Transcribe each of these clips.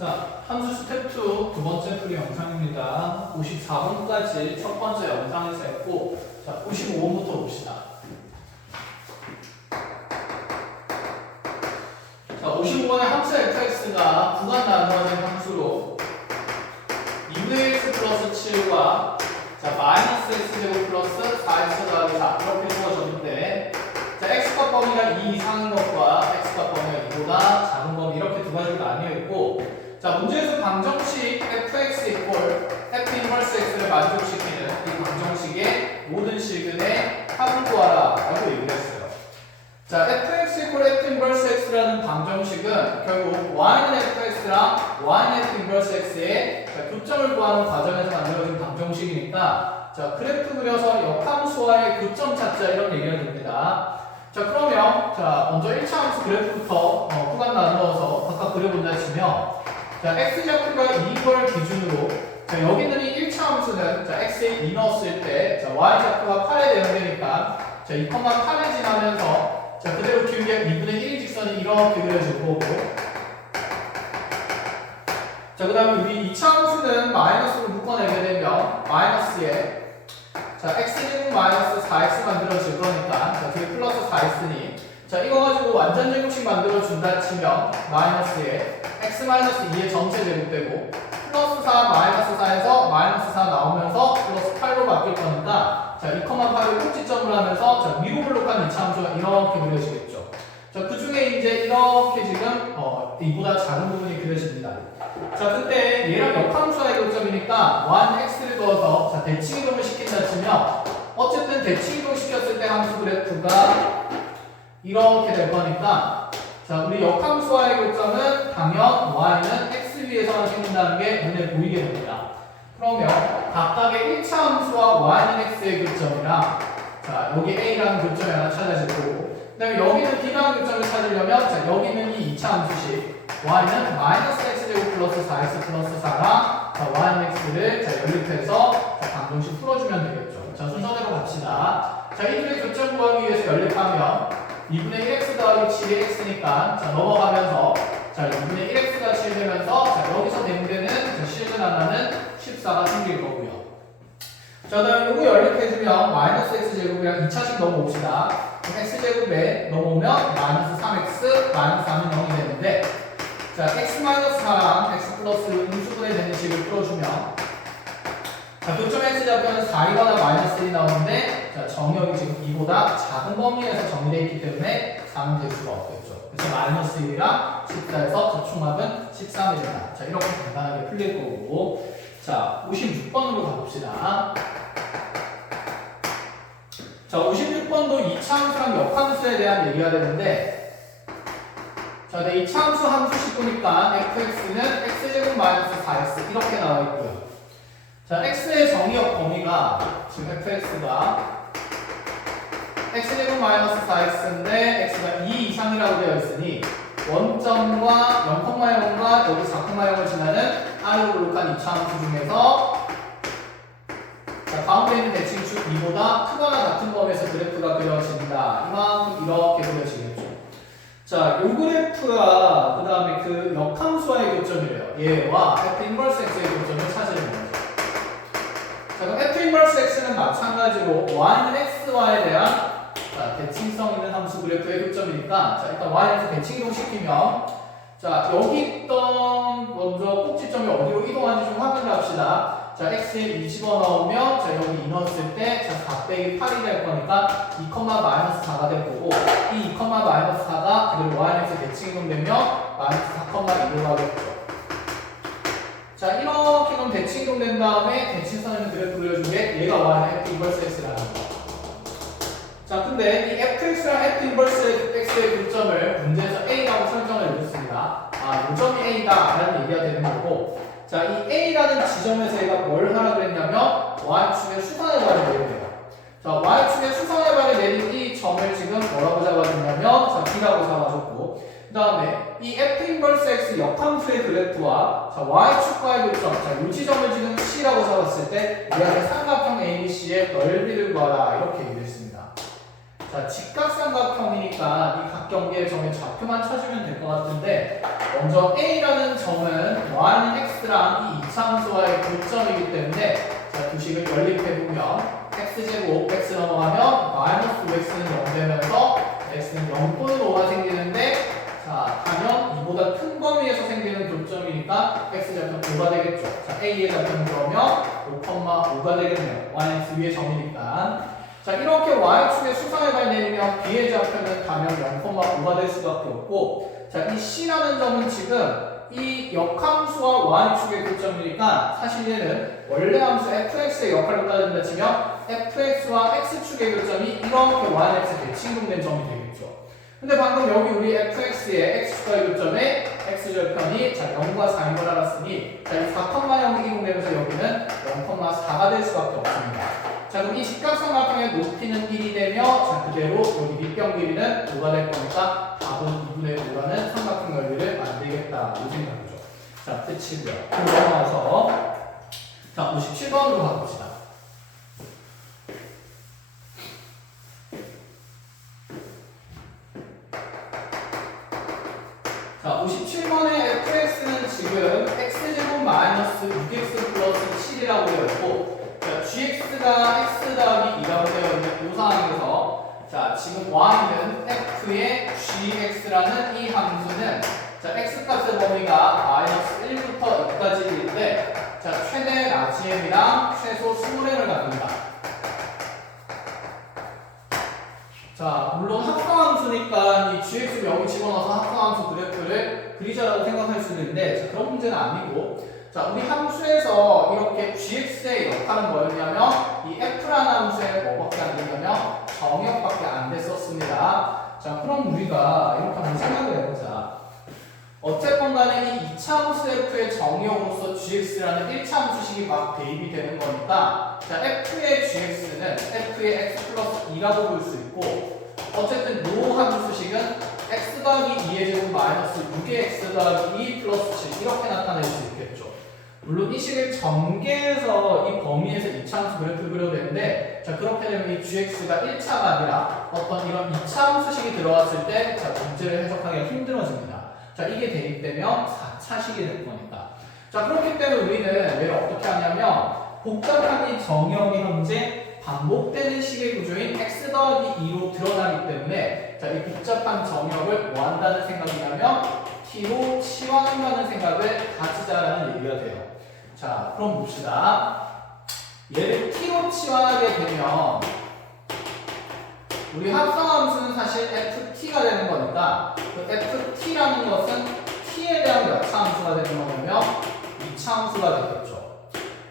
자, 함수 스텝 2 두 번째 풀이 영상입니다. 54번까지 첫 번째 영상에서 했고, 자, 55번부터 봅시다. 자, 55번의 함수 fx가 구간 나누어진 함수로 2분의 1x 플러스 7과 자, 마이너스 x제곱 플러스 4x 더하기 4 이렇게 주어졌는데, 자, x값 범위가 2 이상인 것과 x값 범위가 2보다 작은 범위 이렇게 두 가지가 나뉘어 있고, 자, 문제에서 방정식 fx 이퀄 f 인버스 x를 만족시키는 이 방정식의 모든 식은의 합을 구하라 라고 얘기를 했어요. 자, fx 이퀄 f 인버스 x라는 방정식은 결국 y는 fx랑 y는 f 인버스 x의 교점을 구하는 과정에서 만들어진 방정식이니까, 자, 그래프 그려서 역함수와의 교점 찾자 이런 얘기가 됩니다. 자, 그러면 자, 먼저 1차 함수 그래프부터 구간 나누어서 각각 그려본다 치면, 자, x좌표가 2걸 기준으로, 자, 여기 있는 이 1차 함수는 자, x에 2 넣었을 때, 자, y좌표가 8에 대응되니까, 자, 2,8을 지나면서, 자, 그대로 기울기가 2분의 1인 직선이 이렇게 그려질 거고, 자, 그 다음에 우리 2차 함수는 마이너스로 묶어내게 되면, 마이너스에, 자, x제곱 마이너스 4x 만들어질 거니까, 자, 뒤에 플러스 4x니, 자, 이거 가지고 완전 제곱식 만들어준다 치면, 마이너스에, x 마이너스 2의 전체 제곱되고 플러스 4 마이너스 4에서 마이너스 4 나오면서 플러스 8로 바뀔 거니까, 자, 2,8을 꼭지점으로 하면서 자, 위로 블록한 2차 함수가 이렇게 그려지겠죠. 자, 그 중에 이제 이렇게 지금 이보다 작은 부분이 그려집니다. 자, 그때 얘랑 역함수와의 교점이니까 y x를 넣어서 자, 대칭이동을 시킨다 치면, 어쨌든 대칭이동 시켰을 때 함수 그래프가 이렇게 될 거니까, 자, 우리 역함수와의 교점은 당연 y는 x 위에서만 생긴다는 게 눈에 보이게 됩니다. 그러면 각각의 1차 함수와 y는 x의 교점이랑, 자, 여기 a라는 교점이 하나 찾아질 거고, 그 다음에 여기는 b라는 교점을 찾으려면, 자, 여기는 이 2차 함수식 y는 마이너스 x제곱 플러스 4x 플러스 4랑 자, y는 x를 자, 연립해서 자, 방정식 풀어주면 되겠죠. 자, 순서대로 갑시다. 자, 이 둘의 교점 구하기 위해서 연립하면 2분의 1x 더하기 7이 x니까, 자, 넘어가면서, 자, 2분의 1x가 7 되면서, 자, 여기서 대응되는 자, 실근 하나는 14가 생길 거고요. 자, 그 다음에 요거 연립해주면, 마이너스 x제곱이랑 2차식 넘어옵시다. x제곱에 넘어오면, 마이너스 3x, 마이너스 3은 0이 되는데, 자, x 마이너스 4랑 x 플러스 음수분해 되는 식을 풀어주면, 자, 교점 x좌표는 4이거나 마이너스 1이 나오는데, 자, 정의역이 지금 2보다 작은 범위에서 정의되어 있기 때문에 3은 될 수가 없겠죠. 그래서 마이너스 1이랑 14에서 저총합은 13이 된다. 자, 이렇게 간단하게 풀릴 거고, 자, 56번으로 가봅시다. 자, 56번도 2차 함수랑 역함수에 대한 얘기가 되는데, 자, 네, 2차 함수식 보니까 fx는 x제곱 마이너스 4x 이렇게 나와 있고요. 자, x의 정의역 범위가 지금 fx가 x제곱 마이너스 4x인데 x가 2 이상이라고 되어 있으니 원점과 0,0과 여기 4,0을 지나는 아래로 블록한 2차 함수 중에서, 자, 가운데 있는 대칭축 2보다 크거나 같은 범위에서 그래프가 그려진다. 이만큼 이렇게 그려지겠죠. 자, 요 그래프가 그 다음에 그 역함수와의 교점이래요. 얘와 f 인버스 x의 교점을 찾으려는 거죠. 자, 그럼 f 인버스 x는 마찬가지로 y는 xy에 대한, 자, 대칭성 있는 함수 그래프의 교점이니까, 자, 일단 y에서 대칭이동 시키면, 자, 여기 있던 먼저 꼭지점이 어디로 이동하는지 좀 확인을 합시다. 자, x에 2 집어넣으면, 자, 여기 2 넣었을 때, 자, 4 빼기 8이 될 거니까 2, 마이너스 4가 될 거고, 이 2, 마이너스 4가 그대로 y에서 대칭이동되면 마이너스 4,2로 가겠죠. 자, 이렇게 그럼 대칭이동된 다음에 대칭선을 그래프 그려주게 얘가 y는 f 인버스 x라는 거. 자, 근데 이 fx랑 f 인버스 x의 교점을 문제에서 a라고 설정을 해줬습니다. 아, 이 점이 a다 라는 얘기가 되는 거고, 자, 이 a라는 지점에서 얘가 뭘 하라 그랬냐면 y축의 수선의 발을 내립니다. 자, y축의 수선의 발을 내린 이 점을 지금 뭐라고 잡아줬냐면, 자, b라고 잡아줬고, 그 다음에 이 f 인버스 x 역함수의 그래프와 자, y축과의 교점, 자, 이 지점을 지금 c라고 잡았을 때 얘한테 삼각형 ABC의 넓이를 구하라 이렇게 얘기했습니다. 자, 직각삼각형이니까 이 각 경계의 점의 좌표만 찾으면 될 것 같은데 먼저 A라는 점은 y는 x랑 이 이차함수와의 교점이기 때문에 자, 두식을 연립해보면 x제곱 x 넘어가면 마이너스 5x는 0 되면서 x는 0 또는 5가 생기는데 자, 가면 이보다 큰 범위에서 생기는 교점이니까 x좌표 5가 되겠죠. 자, A의 좌표는 그러면 5,5가 되겠네요. y는 위의 점이니까. 자, 이렇게 y축의 수상을 내리면 b의 좌표는 가면 0,5가 될 수밖에 없고 자, 이 c라는 점은 지금 이 역함수와 y축의 교점이니까 사실 얘는 원래 함수 fx의 역할로 따진다 치면 fx와 x축의 교점이 이렇게 y, x에 대칭동된 점이 되겠죠. 근데 방금 여기 우리 fx의 x축과의 교점에 x절편이 자 0과 4인 걸 알았으니 자, 이 4,0이 이동되면서 여기는 0,4가 될 수밖에 없습니다. 자, 그럼 이 직각삼각형의 높이는 1이 되며 자, 그대로 여기 밑변 길이는 5가 될 거니까 답은 2분의 5라는 삼각형 넓이를 만들겠다 이 생각이죠. 자, 끝이고요. 그럼 넘어가서 자, 57번으로 가봅시다. 자, 57번의 fx는 지금 x제곱 마이너스 6x 플러스 7이라고 되어 있고 자, gx가 x 더하기 2라고 되어 있는 이 상황에서 자, 지금 y는 f의 gx라는 이 함수는 자, x값의 범위가 마이너스 1부터 2까지인데 자, 최대 라지엠이랑 최소 스몰m을 갖는다. 자, 물론 합성함수니까 이 gx를 여기 집어넣어서 합성함수 그래프를 그리자라고 생각할 수도 있는데 자, 그런 문제는 아니고 자, 우리 함수에서 이렇게 gx의 역할은 뭐였냐면 이 f라는 함수에 뭐밖에 안 되냐면 정역밖에 안 됐었습니다. 자, 그럼 우리가 이렇게 한번 생각을 해보자. 어쨌건 간에 이 2차 함수 f의 정역으로서 gx라는 1차 함수식이 막 대입이 되는 거니까 자, f의 gx는 f의 x 플러스 2라고 볼 수 있고 어쨌든 요 함수식은 x 더하기 2의 제곱 마이너스 6의 x 더하기 2 플러스 7 이렇게 나타낼 수 있겠죠. 물론 이 식을 전개해서 이 범위에서 2차 함수 그래프를 그려도 되는데 자, 그렇게 되면 이 gx가 1차가 아니라 어떤 이런 2차 함수식이 들어갔을 때 자, 문제를 해석하기가 힘들어집니다. 자, 이게 대입되면 4차식이 될 거니까. 자, 그렇기 때문에 우리는 얘를 어떻게 하냐면 복잡한 이 정역이 현재 반복되는 식의 구조인 x 더하기 2로 드러나기 때문에 자, 이 복잡한 정역을 뭐 한다는 생각이냐면 t로 치환한다는 생각을 가지자라는 얘기가 돼요. 자, 그럼 봅시다. 얘를 t로 치환하게 되면 우리 합성함수는 사실 ft가 되는 거니까 그 ft라는 것은 t에 대한 몇 차 함수가 되는 거냐면 2차 함수가 되겠죠.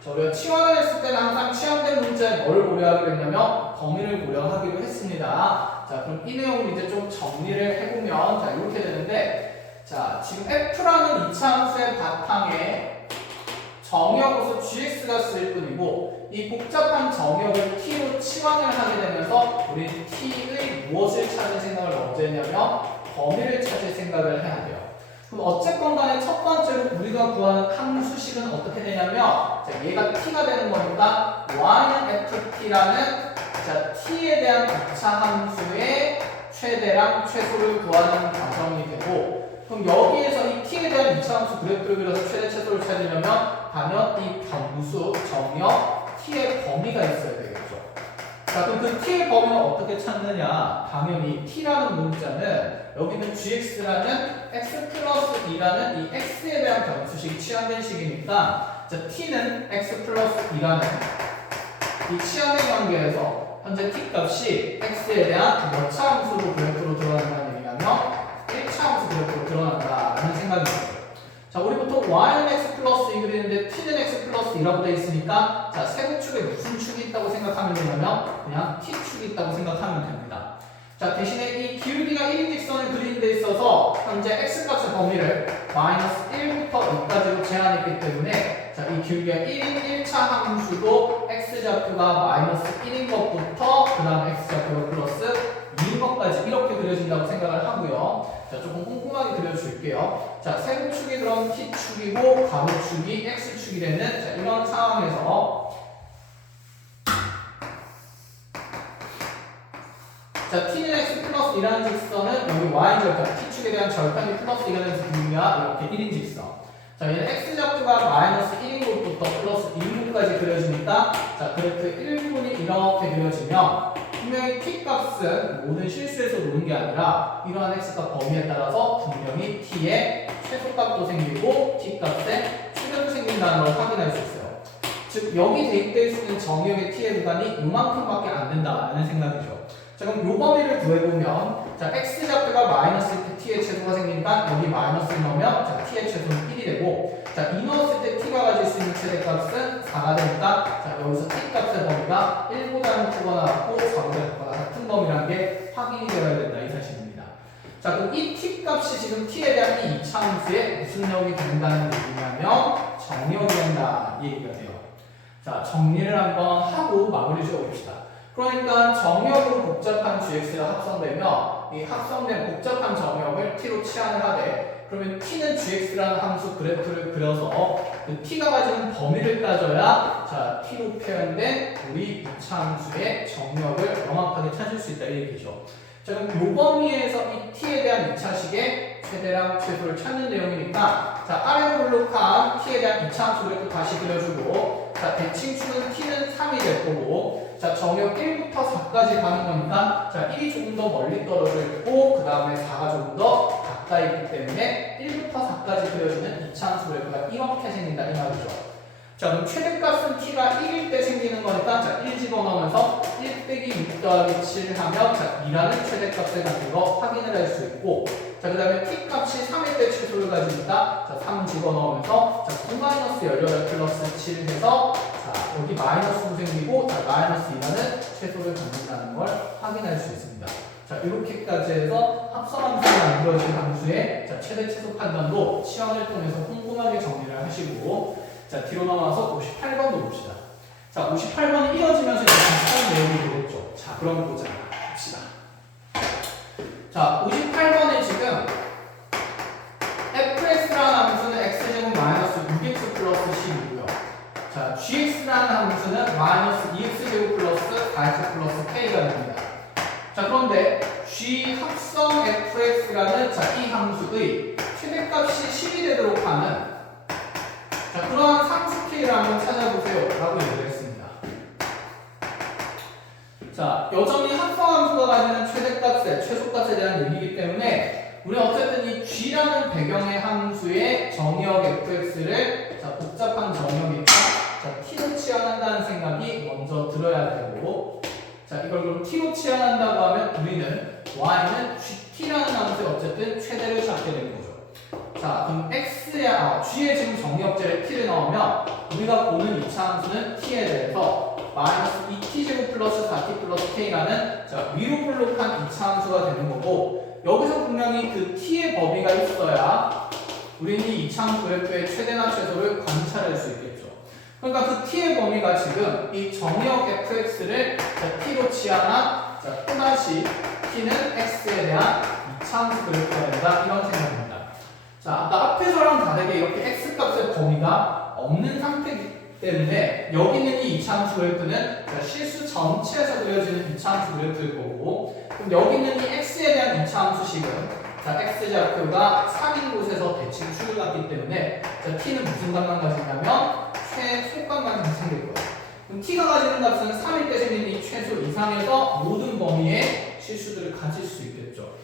자, 우리가 치환을 했을 때는 항상 치환된 문제에 뭘 고려하기로 했냐면 범위를 고려하기로 했습니다. 자, 그럼 이 내용을 이제 좀 정리를 해보면 자, 이렇게 되는데 자, 지금 f라는 2차 함수의 바탕에 정역으로서 gx가 쓰일 뿐이고 이 복잡한 정역을 t로 치환을 하게 되면서 우리는 t의 무엇을 찾을 생각을 언제 했냐면 범위를 찾을 생각을 해야 돼요. 그럼 어쨌건 간에 첫 번째로 우리가 구하는 함수식은 어떻게 되냐면 자, 얘가 t가 되는 거니까 y는 ft라는 자, t에 대한 2차 함수의 최대랑 최소를 구하는 과정이 되고 그럼 여기에서 이 t에 대한 2차 함수 그래프를 그려서 최대 최소를 찾으려면 단연 이 변수, 정역, t의 범위가 있어야 되겠죠. 자, 그럼 그 t의 범위는 어떻게 찾느냐? 당연히 t라는 문자는 여기는 gx라는 x 플러스 2라는 이 x에 대한 변수식이 치환된 식이니까 자, t는 x 플러스 2라는 이 치환된 관계에서 현재 t 값이 x에 대한 몇 차 함수로 그래프로 드러난다는 얘기냐면 1차 함수 그래프로 드러난다라는 생각입니다. 자, 우리 보통 y는 x 플러스 2 그리는데 t는 x 플러스 2라고 되어 있으니까 자, 세부축에 무슨 축이 있다고 생각하면 되냐면 그냥 t축이 있다고 생각하면 됩니다. 자, 대신에 이 기울기가 1인 직선을 그리는 데 있어서 현재 x값의 범위를 마이너스 1부터 2까지로 제한했기 때문에 자, 이 기울기가 1인 1차 함수도 x좌표가 마이너스 1인 것부터 그 다음에 x좌표가 플러스 2인 것까지 이렇게 그려진다고 생각을 하고요. 자, 조금 꼼꼼하게 그려줄게요. 자, 세부축이 그럼 t축이고 가로축이 x축이 되는 자, 이런 상황에서 자, t는 x 플러스 1이라는 직선은 여기 y 절편, t축에 대한 절편이 플러스 2가 되는 부분이야. 이렇게 1인 직선. 자, 얘는 x좌표가 마이너스 1인 곳부터 플러스 1인곳까지 그려지니까 자, 그래프 1분이 이렇게 그려지면 분명히 t 값은 모든 실수에서 노는 게 아니라 이러한 x값 범위에 따라서 분명히 t의 최소값도 생기고 t 값의 최대도 생긴다는 걸 확인할 수 있어요. 즉 여기 대입될 수 있는 정의역의 t의 구간이 요만큼밖에 안 된다는 생각이죠. 자, 그럼 요 범위를 구해보면 자, x좌표가 마이너스일 때 t의 최소가 생기니까 여기 마이너스를 넣으면 자, t의 최소는 1이 되고 자, 2 넣었을 때 t가 가질 수 있는 최대값은 4가 되니까 자, 여기서 t 값의 범위가 1보다는 크거나 같고 4보다는 크거나 같은 범위라는 게 확인이 되어야 된다 이 사실입니다. 자, 그럼 이 t 값이 지금 t에 대한 이 이차함수에 무슨 역이 된다는 얘기냐면 정역이 된다 이 얘기가 돼요. 자, 정리를 한번 하고 마무리 지어봅시다. 그러니까 정역으로 복잡한 gx가 합성되면 이 합성된 복잡한 정역을 t로 치환을 하되 그러면 t는 gx라는 함수 그래프를 그려서 그 t가 가지는 범위를 따져야 자 t로 표현된 우리 이차함수의 정역을 명확하게 찾을 수 있다 이 얘기죠. 자, 그럼 이 범위에서 이 t에 대한 2차식의 최대랑 최소를 찾는 내용이니까 자 아래로 블록한 t에 대한 2차함수 그래프 다시 그려주고 자 대칭축은 t는 3이 될 거고 자 정역 1부터 4까지 가는 거니까 자 1이 조금 더 멀리 떨어져 있고 그 다음에 4가 조금 더 가까이 있기 때문에 1부터 4까지 그려지는 2차함수 그래프가 이렇게 생긴다 이 말이죠. 자 그럼 최대값은 t가 1일 때 생기는 거니까 자 1 집어넣으면서 1 빼기 6 더하기 7 하면 자 2라는 최대값을 가진 거 확인을 할 수 있고 자 그 다음에 t값이 3일 때 최소를 가지니까 자 3 집어넣으면서 자 9-18 플러스 7 해서 자 여기 마이너스 생기고 자 마이너스 2라는 최소를 갖는다는 걸 확인할 수 있습니다. 자 이렇게까지 해서 합성함수가 만들어진 함수의 자 최대 최소 판단도 치환을 통해서 꼼꼼하게 정리를 하시고 자 뒤로 넘어와서 58번도 봅시다. 자 58번이 이어지면서 비슷한 내용이 되겠죠. 자 그럼 보자 봅시다. 자 58번에 지금 fx라는 함수는 x제곱 마이너스 6x 플러스 10이고요. 자 gx라는 함수는 마이너스 2x제곱 플러스 4x 플러스 k가 됩니다. 자 그런데 g 합성 fx라는 자 이 함수의 최대값이 10이 되도록 하는 자, 그러한 상수 K를 한번 찾아보세요 라고 얘기를 했습니다. 자, 여전히 합성함수가 가지는 최대값에, 최소값에 대한 얘기이기 때문에 우리는 어쨌든 이 G라는 배경의 함수의 정의역 fx를 자, 복잡한 정의역이니까 자, T로 치환한다는 생각이 먼저 들어야 되고 자, 이걸 그럼 T로 치환한다고 하면 우리는 Y는 GT라는 함수의 어쨌든 최대를 찾게 되는 거죠. 자, 그럼 G에 지금 정의역제를 t를 넣으면 우리가 보는 2차 함수는 t에 대해서 마이너스 2t제곱 플러스 4t 플러스 k라는 자, 위로 블록한 2차 함수가 되는 거고 여기서 분명히 그 t의 범위가 있어야 우리는 이 2차 함수 그래프의 최대나 최소를 관찰할 수 있겠죠. 그러니까 그 t의 범위가 지금 이 정의역 fx를 자, t로 치환한 자, 또다시 t는 x에 대한 2차 함수 그래프가 된다 이런 생각입니다. 자, 아까 앞에서랑 다르게 이렇게 x값의 범위가 없는 상태이기 때문에 여기 있는 이 2차함수 그래프는 실수 전체에서 그려지는 2차함수 그래프일 거고 그럼 여기 있는 이 x에 대한 2차함수식은 자, x좌표가 3인 곳에서 대칭축을 갖기 때문에 자, t는 무슨 값만 가지냐면 최소값만 생길 거예요. 그럼 t가 가지는 값은 3일 때 생기는 이 최소 이상에서 모든 범위의 실수들을 가질 수 있겠죠.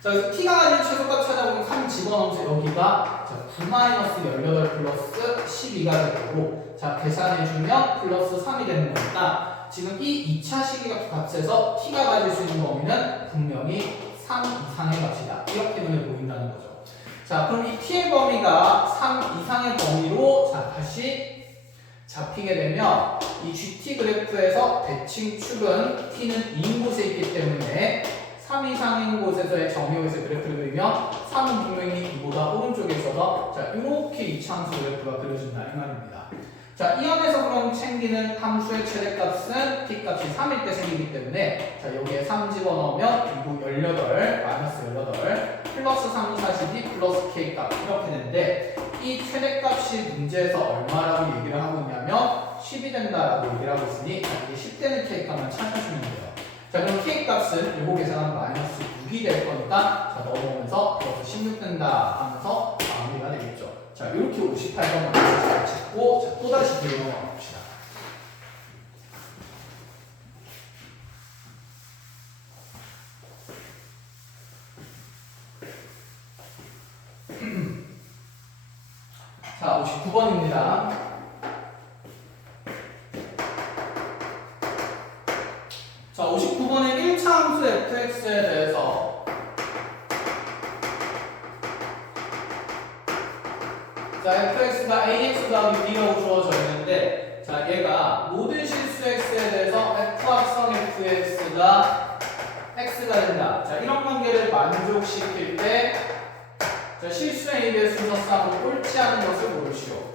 자, 그래서 t가 가진 최소값 찾아보면 3 집어넣으면서 여기가 9-18 플러스 12가 될 거고 자, 계산해주면 플러스 3이 되는 거니까 지금 이 2차 시기값 값에서 t가 가질 수 있는 범위는 분명히 3 이상의 값이다. 이렇게 눈에 보인다는 거죠. 자, 그럼 이 t의 범위가 3 이상의 범위로 자, 다시 잡히게 되면 이 gt 그래프에서 대칭축은 t는 2인 곳에 있기 때문에 3 이상인 곳에서의 정의역에서 그래프를 그리면 3은 분명히 이보다 오른쪽에 있어서 자 이렇게 2차 함수 그래프가 그려진다 이 말입니다. 자, 이 안에서 그럼 챙기는 함수의 최대값은 t값이 3일 때 생기기 때문에 자 여기에 3 집어넣으면 2구 18 마이너스 18 플러스 3, 42 플러스 k값 이렇게 되는데 이 최대값이 문제에서 얼마라고 얘기를 하고 있냐면 10이 된다라고 얘기를 하고 있으니 이게 10 되는 k값만 찾아주면 돼요. 자, 그럼 k 값은 요거 계산하면 마이너스 6이 될 거니까 자, 넣어보면서 여기서 16 된다 하면서 마무리가 되겠죠. 자, 이렇게 58번을 잘 찾고 자, 또다시 들어가 봅시다. 자, 59번입니다. 자, 59번의 1차 함수 fx에 대해서 자, fx가 ax 더하기 b라고 주어져 있는데 자, 얘가 모든 실수 x에 대해서 f 합성 fx가 x가 된다. 자, 이런 관계를 만족시킬 때 자, 실수 a, b의 순서상으로 옳지 않은 것을 고르시오.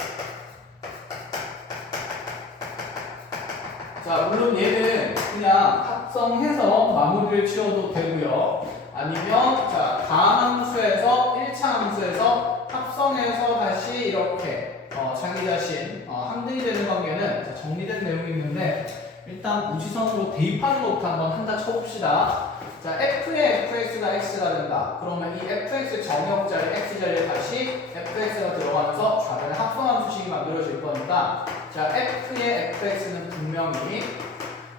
자, 물론 얘는 그냥 합성해서 마무리를 지어도 되고요. 아니면 자, 다음 함수에서 1차 함수에서 합성해서 다시 이렇게 자기 자신 함등이 되는 관계는 자, 정리된 내용이 있는데 일단 우지선으로 대입하는 것부터 한번 한다 쳐봅시다. 자, f의 fx가 x가 된다. 그러면 이 fx 정역자리 x자리에 다시 fx가 들어가면서 좌변의 합성한 수식이 만들어질 거니까 자, f의 fx는 분명히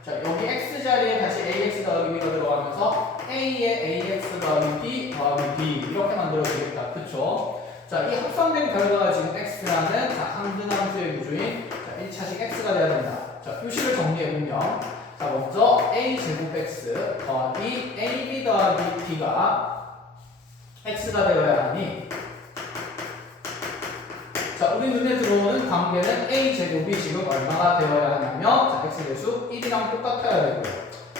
자, 여기 x자리에 다시 ax 더하기 b가 들어가면서 a의 ax 더하기 b 더하기 b 이렇게 만들어지겠다. 그쵸? 자, 이 합성된 결과가 지금 x라는 자, 함등함수의 구조인 자, 1차식 x가 돼야 된다. 자, 표시를 정리해보면 자, 먼저 a제곱 x 더하기 ab 더하기 b가 x가 되어야 하니 자, 우리 눈에 들어오는 관계는 a제곱이 지금 얼마가 되어야 하냐면 자, x대수 1이랑 똑같아야 되고요.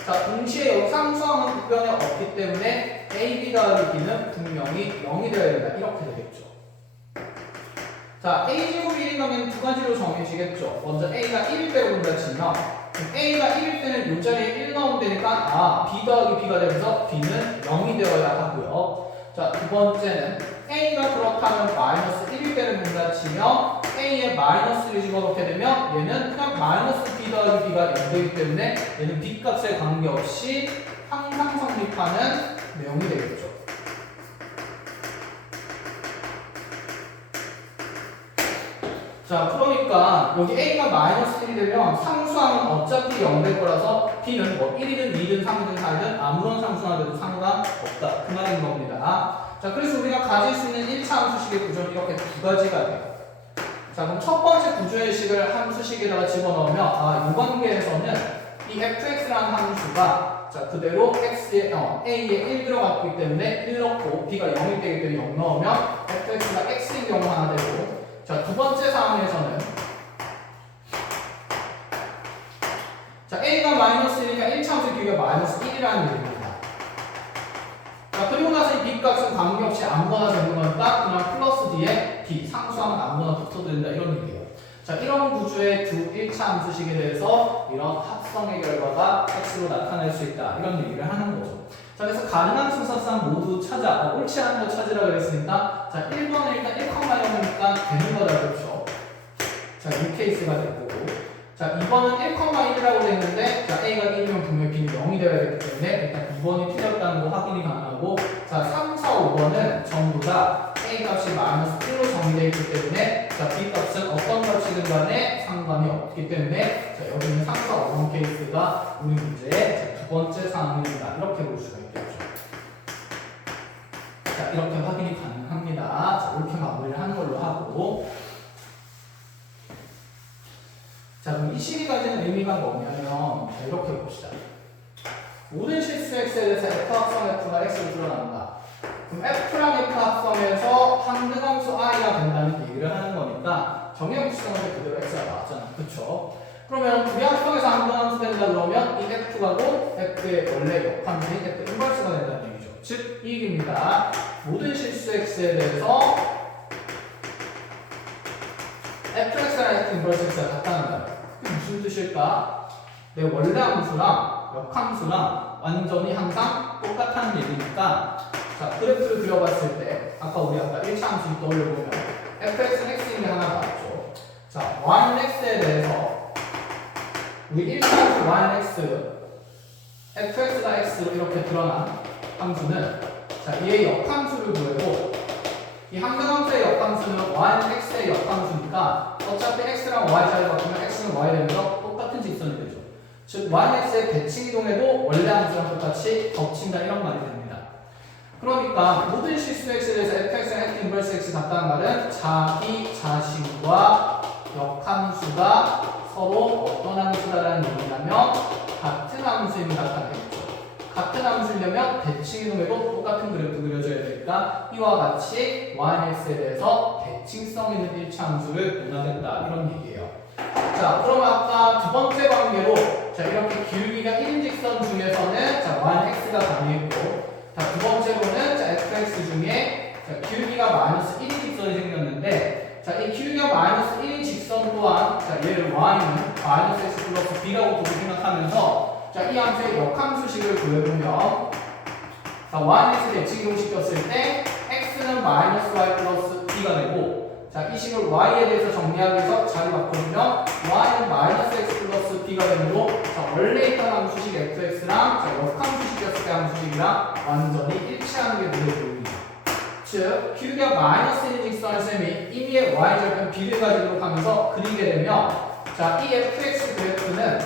자, 동시에 여기 상수항은 국변에 없기 때문에 ab 더하기 b는 분명히 0이 되어야 된다. 이렇게 되겠죠. 자, a제곱 1인 관계는 두 가지로 정해지겠죠. 먼저 a가 1일 때로 본다 치면 a가 1일 때는 이 자리에 1 넣으면 되니까 b 더하기 b가 되면서 b는 0이 되어야 하고요. 자, 두 번째는 a가 그렇다면 마이너스 1일 때를 본다 치면 a에 마이너스를 집어넣게 되면 얘는 그냥 마이너스 b 더하기 b가 0 되기 때문에 얘는 b 값에 관계없이 항상 성립하는 내용이 되겠죠. 자, 그러니까 여기 a가 마이너스 1이 되면 상수항은 어차피 0 될 거라서 b는 뭐 1이든 2든 3이든 4이든 아무런 상수나 돼도 상관없다. 그 말인 겁니다. 자, 그래서 우리가 가질 수 있는 1차 함수식의 구조는 이렇게 두 가지가 돼요. 자, 그럼 첫 번째 구조의 식을 함수식에다가 집어넣으면 이 관계에서는 이 fx라는 함수가 자, 그대로 x에 a에 1 들어갔기 때문에 1 넣고 b가 0이 되기 때문에 0 넣으면 fx가 x인 경우 하나 되고 자, 두 번째 상황에서는 자, a가 마이너스 1이니까 1차 함수 기호가 마이너스 1이라는 얘기입니다. 자, 그리고 나서 이 b 값은 관계없이 아무거나 되는 거니까 그냥 플러스 뒤에 b 상수항은 아무거나 붙어도 된다 이런 얘기예요. 자, 이런 구조의 두 1차 함수식에 대해서 이런 합성의 결과가 x로 나타날 수 있다 이런 얘기를 하는 거죠. 자, 그래서 가능한 순서상 모두 찾아 옳지 않은 거 찾으라 그랬으니까 자, 1번은 일단 1,0이니까 되는 거다 그렇죠. 자, 이 케이스가 될 거고 자, 2번은 1,1이라고 되어 있는데 자, a가 1이면 분명히 b는 0이 되어야 되기 때문에 일단 2번이 틀렸다는 거 확인이 가능하고 자, 3, 4, 5번은 전부 다 a 값이 마이너스 1로 정의되어 있기 때문에 자, b 값은 어떤 값이든 간에 상관이 없기 때문에 자, 여기 있는 3, 4, 5번 케이스가 우리 문제의 두 번째 상황입니다. 이렇게 볼 수가 있겠죠. 자, 이렇게 확인이 가능합니다. 자, 이렇게 마무리를 하는 걸로 하고 자, 그럼 이 식이 가지는 의미가 뭐냐면 자, 이렇게 봅시다. 모든 실수 x에 대해서 f 합성 f가 x로 드러난다. 그럼 f랑 f 합성에서 함등함수 i가 된다는 얘기를 하는 거니까 정의역수성은 그대로 x가 나왔잖아. 그쵸? 그러면 두 개 합성해서 함등함수 된다 그러면 이 f가고 f의 원래 역함수인 f 인버스가 된다는 얘기죠. 즉, 이 얘기입니다. 모든 실수 x에 대해서 fx랑 f 인버스 x가 같다는 거야. 그게 무슨 뜻일까? 내 원래 함수랑 역함수랑 완전히 항상 똑같다는 얘기니까 자, 그래프를 그려봤을 때 아까 1차 함수 떠올려보면 fx는 x인 게 하나 나왔죠. 자, y는 x에 대해서 우리 1차 함수 y는 x fx가 x로 이렇게 드러난 함수는 자, 얘의 역함수를 구해고 이 항등함수의 역함수는 y는 x의 역함수니까 어차피 x랑 y 자리 바꾸면 x는 y 되면서 똑같은 직선이 되죠. 즉 y는 x의 대칭 이동에도 원래 함수랑 똑같이 겹친다 이런 말이 됩니다. 그러니까 모든 실수 x에 대해서 fx랑 f 인버스 x 같다는 말은 자기 자신과 역함수가 서로 어떤 함수다라는 얘기냐면 같은 함수임을 나타내겠죠. 같은 함수려면 대칭 이동에도 똑같은 그래프 그려줘야 되니까 이와 같이 yx에 대해서 대칭성 있는 일치함수를 논하겠다 이런 얘기예요. 자, 그럼 아까 두 번째 관계로 자 이렇게 기울기가 1인 직선 중에서는 자 yx가 가능했고 자, 두 번째로는 자 fx 중에 자, 기울기가 마이너스 1인 직선이 생겼는데 자, 이 기울기가 마이너스 1인 직선 또한 자, 얘를 y는 마이너스 x 플러스 b라고 보고 생각하면서 자, 이 함수의 역함수식을 구해보면 자, y는 x 대칭 이동시켰을 때 x는 마이너스 y 플러스 b가 되고 자, 이 식을 y에 대해서 정리하기 위해서 자리 바꿔주면 y는 마이너스 x 플러스 b가 되므로 자, 원래 있던 함수식 fx랑 자, 역함수식이었을 때 함수식이랑 완전히 일치하는 게 눈에 보입니다. 즉, 기울기가 마이너스 1인 직선의 셈이 임의의 y절편 b를 가지도록 하면서 그리게 되면 자, 이 fx 그래프는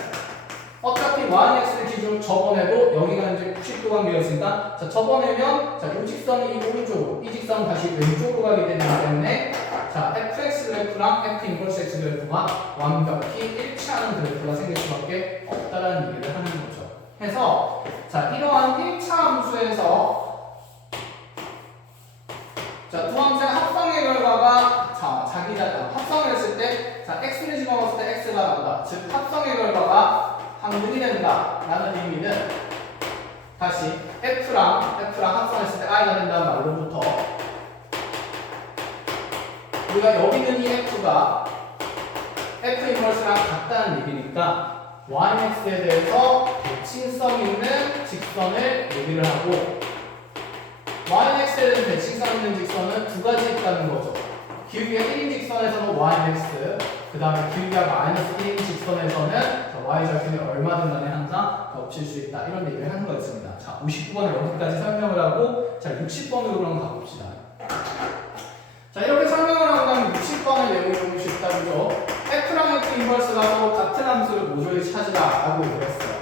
어차피 yx를 기준으로 접어내도 여기가 이제 90도 관계였으니까 자 접어내면 자 이 직선이 이 오른쪽으로 이 직선은 다시 왼쪽으로 가게 되기 때문에 자 fx 그래프랑 f 인버스 x 그래프가 완벽히 일치하는 그래프가 생길 수밖에 없다라는 얘기를 하는 거죠. 해서 자 이러한 1차 함수에서 자 두 함수의 합성의 결과가 자 합성을 했을 때 자 x를 집어넣었을 때 x가 나온다. 즉 합성의 결과가 항등이 된다 라는 의미는 다시 F랑 합성했을 때 I가 된다는 말로부터 우리가 여기 있는 이 F가 F 인버스랑 같다는 얘기니까 YX에 대해서 대칭성 있는 직선을 얘기를 하고 YX에 대해서 대칭성 있는 직선은 두 가지 있다는 거죠. 기울기가 1인 직선에서는 YX 그 다음에 기울기가 마이너스 1인 직선에서는 y절편이 얼마든 간에 항상 겹칠 수 있다 이런 얘기를 하는 거였습니다. 자 59번을 여기까지 설명을 하고 자 60번으로 그럼 가봅시다. 자 이렇게 설명을 한 다음 60번의 내용이 좀 쉽다 그죠? F랑 F 인버스가 서로 같은 함수를 모조리 찾으라 라고 그랬어요.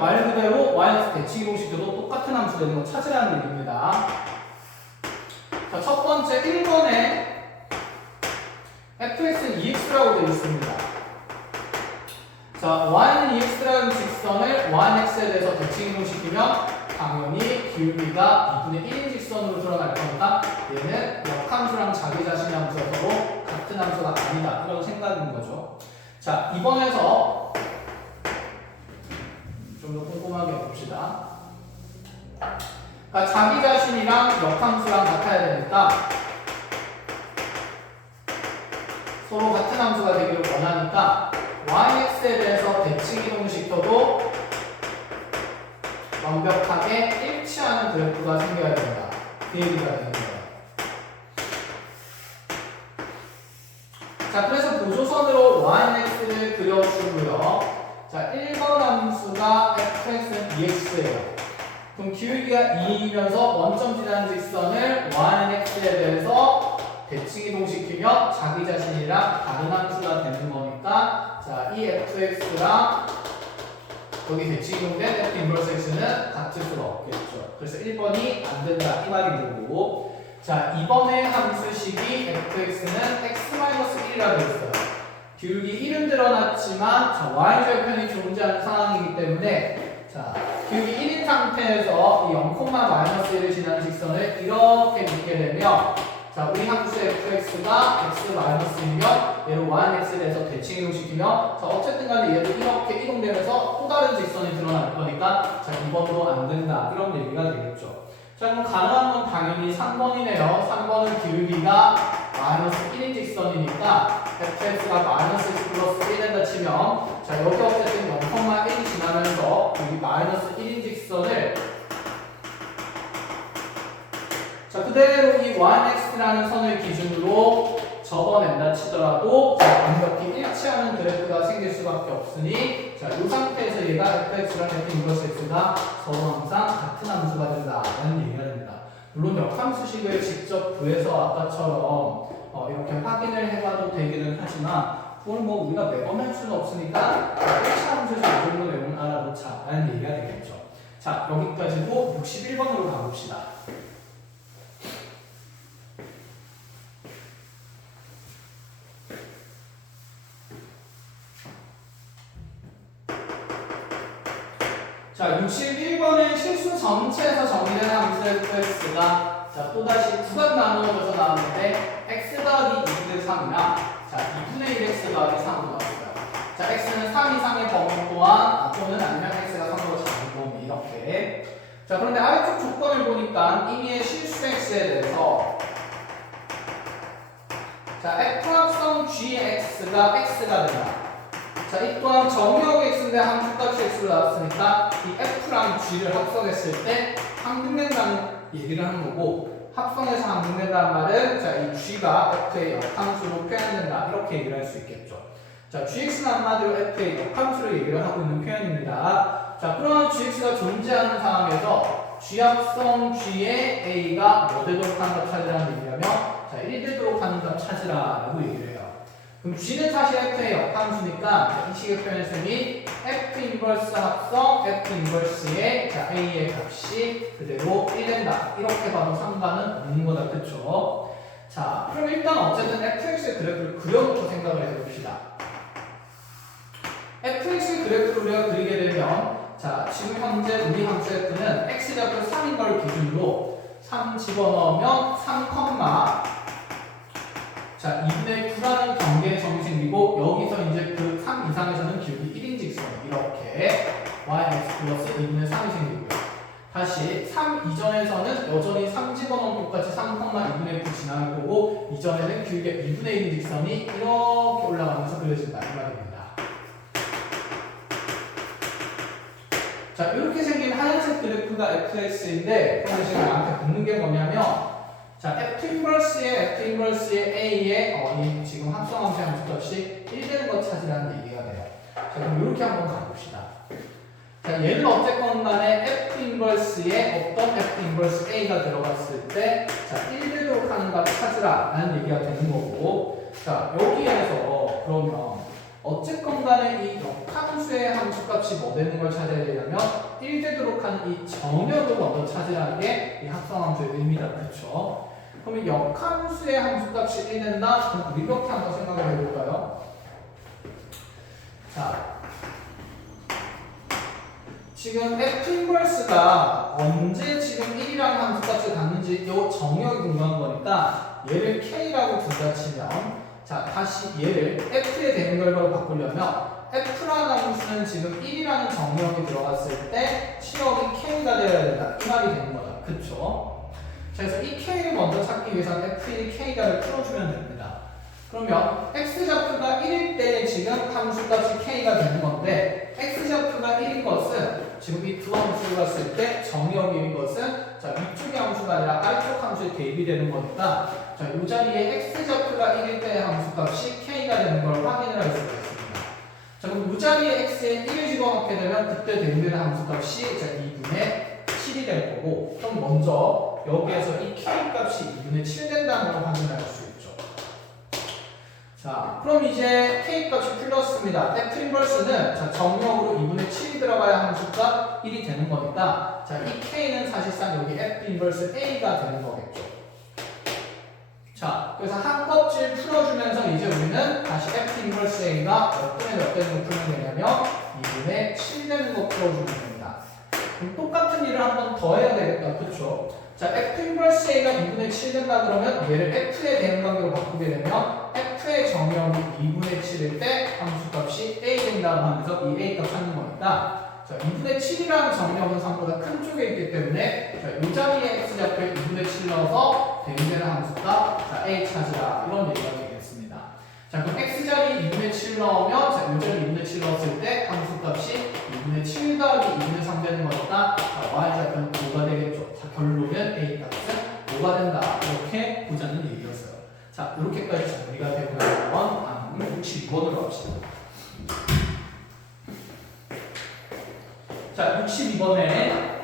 말 그대로 마이너스 대칭 공식도 똑같은 함수 되는 거 찾으라는 얘기입니다. 자 첫 번째 1번에 fx는 ex라고 되어 있습니다. 자, y는 ex라는 직선을 yx에 대해서 대칭 이동시키면 당연히 기울기가 2분의 1인 직선으로 드러날 겁니다. 얘는 역함수랑 자기 자신의 함수가 서로 같은 함수가 아니다. 이런 생각인 거죠. 자, 이번에서 좀 더 꼼꼼하게 봅시다. 그러니까 자기 자신이랑 역함수랑 같아야 되니까 서로 같은 함수가 되기를 원하니까 yx에 대해서 대칭 이동시켜도 완벽하게 일치하는 그래프가 생겨야 된다. 그 얘기가 되는 거예요. 자, 그래서 보조선으로 yx를 그려주고요. 자, 1번 함수가 fx는 2x예요. 그럼 기울기가 2이면서 원점 지나는 직선을 y는 x에 대해서 대칭 이동시키면 자기 자신이랑 다른 함수가 되는 거니까 자, 이 fx랑 여기 대칭 이동된 f 인버스 x는 같을 수가 없겠죠. 그래서 1번이 안 된다 이 말인 거고 자, 이번에 함수식이 fx는 x-1이라고 했어요. 기울기 1은 드러났지만 자, y절편이 존재하는 상황이기 때문에 자, 기울기 1인 상태에서 이 0,-1을 지나는 직선을 이렇게 묶게 되면 자, 우리 함수 fx가 x-이면 얘를 yx에 대해서 대칭 이동시키면 자, 어쨌든 간에 얘도 이렇게 이동되면서 또 다른 직선이 드러날 거니까 자, 2번도 안 된다. 이런 얘기가 되겠죠. 자, 그럼 가능한 건 당연히 3번이네요. 3번은 기울기가 마이너스 1인 직선이니까 fx가 마이너스 x 플러스 1 된다 치면 자, 여기 어쨌든 0,1이 지나면서 여기 마이너스 1인 직선을 자, 그대로 이 yx라는 선을 기준으로 접어낸다 치더라도 자, 완벽히 일치하는 그래프가 생길 수밖에 없으니 자, 이 상태에서 얘가 fx랑 f 인버스 x가 서로 항상 같은 함수가 된다라는 얘기가 됩니다. 물론 역함수식을 직접 구해서 아까처럼 이렇게 확인을 해봐도 되기는 하지만 그걸 뭐 우리가 매번 할 수는 없으니까 1차 함수에서 이 정도 내용은 알아놓자라는 얘기가 되겠죠. 자, 여기까지고 61번으로 가봅시다. 자, 61번은 실수 전체에서 정리된 함수 fx가 자, 또다시 구간 나누어져서 나오는데 x 더하기 2분의 3이나 자, 2분의 1 x 더하기 3으로 나왔어요. 자, x는 3 이상의 범위 또한 또는 아니면 x가 3보다 작은 범위 이렇게. 자, 그런데 아래쪽 조건을 보니까 이미의 실수 x에 대해서 자, F합성 gx가 x가 된다. 자, 이 또한 정의역 x인데 함수값이 x로 나왔으니까 이 f랑 g를 합성했을 때 항등된다는 얘기를 하는 거고 합성해서 항등된다는 말은 자, 이 g가 f의 역함수로 표현된다 이렇게 얘기를 할 수 있겠죠. 자, gx는 한마디로 f의 역함수로 얘기를 하고 있는 표현입니다. 자, 그러면 gx가 존재하는 상황에서 g합성 g의 a가 뭐 되도록 하는 값 찾으라는 얘기라면 자, 1 되도록 하는 값 찾으라라고 얘기를 해요. 그럼 g는 사실 f의 역함수니까 이 식의 표현셈이 f 인버스 합성 f 인버스의 자, a의 값이 그대로 1 된다. 이렇게 봐도 상관은 없는 거다. 그쵸? 자, 그럼 일단 어쨌든 fx의 그래프를 그려놓고 생각을 해봅시다. fx의 그래프를 우리가 그리게 되면 자, 지금 현재 우리 함수 f는 x좌표 3인 걸 기준으로 3 집어넣으면 3, 자, 2분의 9라는 경계점이 생기고 여기서 이제 그 3 이상에서는 길이 1인 직선 이렇게 yx 플러스 2분의 3이 생기고요. 다시 3 이전에서는 여전히 3 집어넣으면 똑같이 3, 2분의 9 지나갈 거고 이전에는 길게 2분의 1인 직선이 이렇게 올라가면서 그려진다 이 말입니다. 자, 이렇게 생긴 하얀색 그래프가 fx인데 그럼 지금 나한테 묻는 게 뭐냐면 자, f 인버스의 a의 지금 합성함수의 함수값이 1 되는 것 찾으라는 얘기가 돼요. 자, 그럼 이렇게 한번 가봅시다. 자, 얘는 어쨌건 간에 f 인버스에 어떤 f 인버스 a가 들어갔을 때 자, 1 되도록 하는 값 찾으라라는 얘기가 되는 거고 자, 여기에서 그러면 어쨌건 간에 이 역함수의 함수값이 뭐 되는 걸 찾아야 되냐면 1 되도록 하는 이 정역을 먼저 찾으라는 게 이 합성함수의 의미다. 그쵸? 그러면 역함수의 함수값이 1 된다? 그럼 우리 이렇게 한번 생각을 해볼까요? 자, 지금 f 인버스가 언제 지금 1이라는 함수값을 갖는지 이 정역이 궁금한 거니까 얘를 k라고 둘다 치면 자, 다시 얘를 f의 대응 결과로 바꾸려면 f라는 함수는 지금 1이라는 정역이 들어갔을 때 치역이 k가 되어야 된다. 이 말이 되는 거다. 그쵸? 자, 그래서 이 k를 먼저 찾기 위해서는 f1이 k가를 풀어주면 됩니다. 그러면 x좌표가 1일 때 지금 함수값이 k가 되는 건데 x좌표가 1인 것은 지금 이 두 함수를 봤을 때 정역인 것은 자, 위쪽의 함수가 아니라 아래쪽 함수에 대입이 되는 거니까 자, 이 자리에 x좌표가 1일 때의 함수값이 k가 되는 걸 확인을 할 수가 있습니다. 자, 그럼 이 자리에 x에 1을 집어넣게 되면 그때 대입되는 함수값이 자, 2분의 7이 될 거고 그럼 먼저 여기에서 이 k값이 2분의 7 된다는 걸 확인할 수 있죠. 자, 그럼 이제 k값이 풀렸습니다. f 인버스는 자, 정역으로 2분의 7이 들어가야 함수값 1이 되는 거니까 자, 이 k는 사실상 여기 f 인버스 a가 되는 거겠죠. 자, 그래서 한 껍질 풀어주면서 이제 우리는 다시 f 인버스 a가 몇 분의 몇 되는 거 풀면 되냐면 2분의 7 되는 거 풀어주면 됩니다. 그럼 똑같은 일을 한 번 더 해야 되겠다. 그쵸? 자, f 인버스 a가 2분의 7 된다 그러면 얘를 f의 대응 관계로 바꾸게 되면 f의 정역이 2분의 7일 때 함수값이 a 된다고 하면서 이 a 값 찾는 거니까 자, 2분의 7이라는 정역은 3보다 큰 쪽에 있기 때문에 자, 이 자리에 x좌표에 2분의 7 넣어서 대응되는 함수값 자, a 찾으라 이런 얘기가 되겠습니다. 자, 그럼 x자리에 2분의 7 넣으면 자, 이 자리에 2분의 7 넣었을 때 함수값이 2분의 7 더하기 2분의 3 되는 거니까 자, y좌표는 5가 되겠죠. 자, 결론은 a 값은 5가 된다. 이렇게 보자는 얘기였어요. 자, 이렇게까지 정리가 되고 나면 다음 62번으로 갑시다. 자, 62번에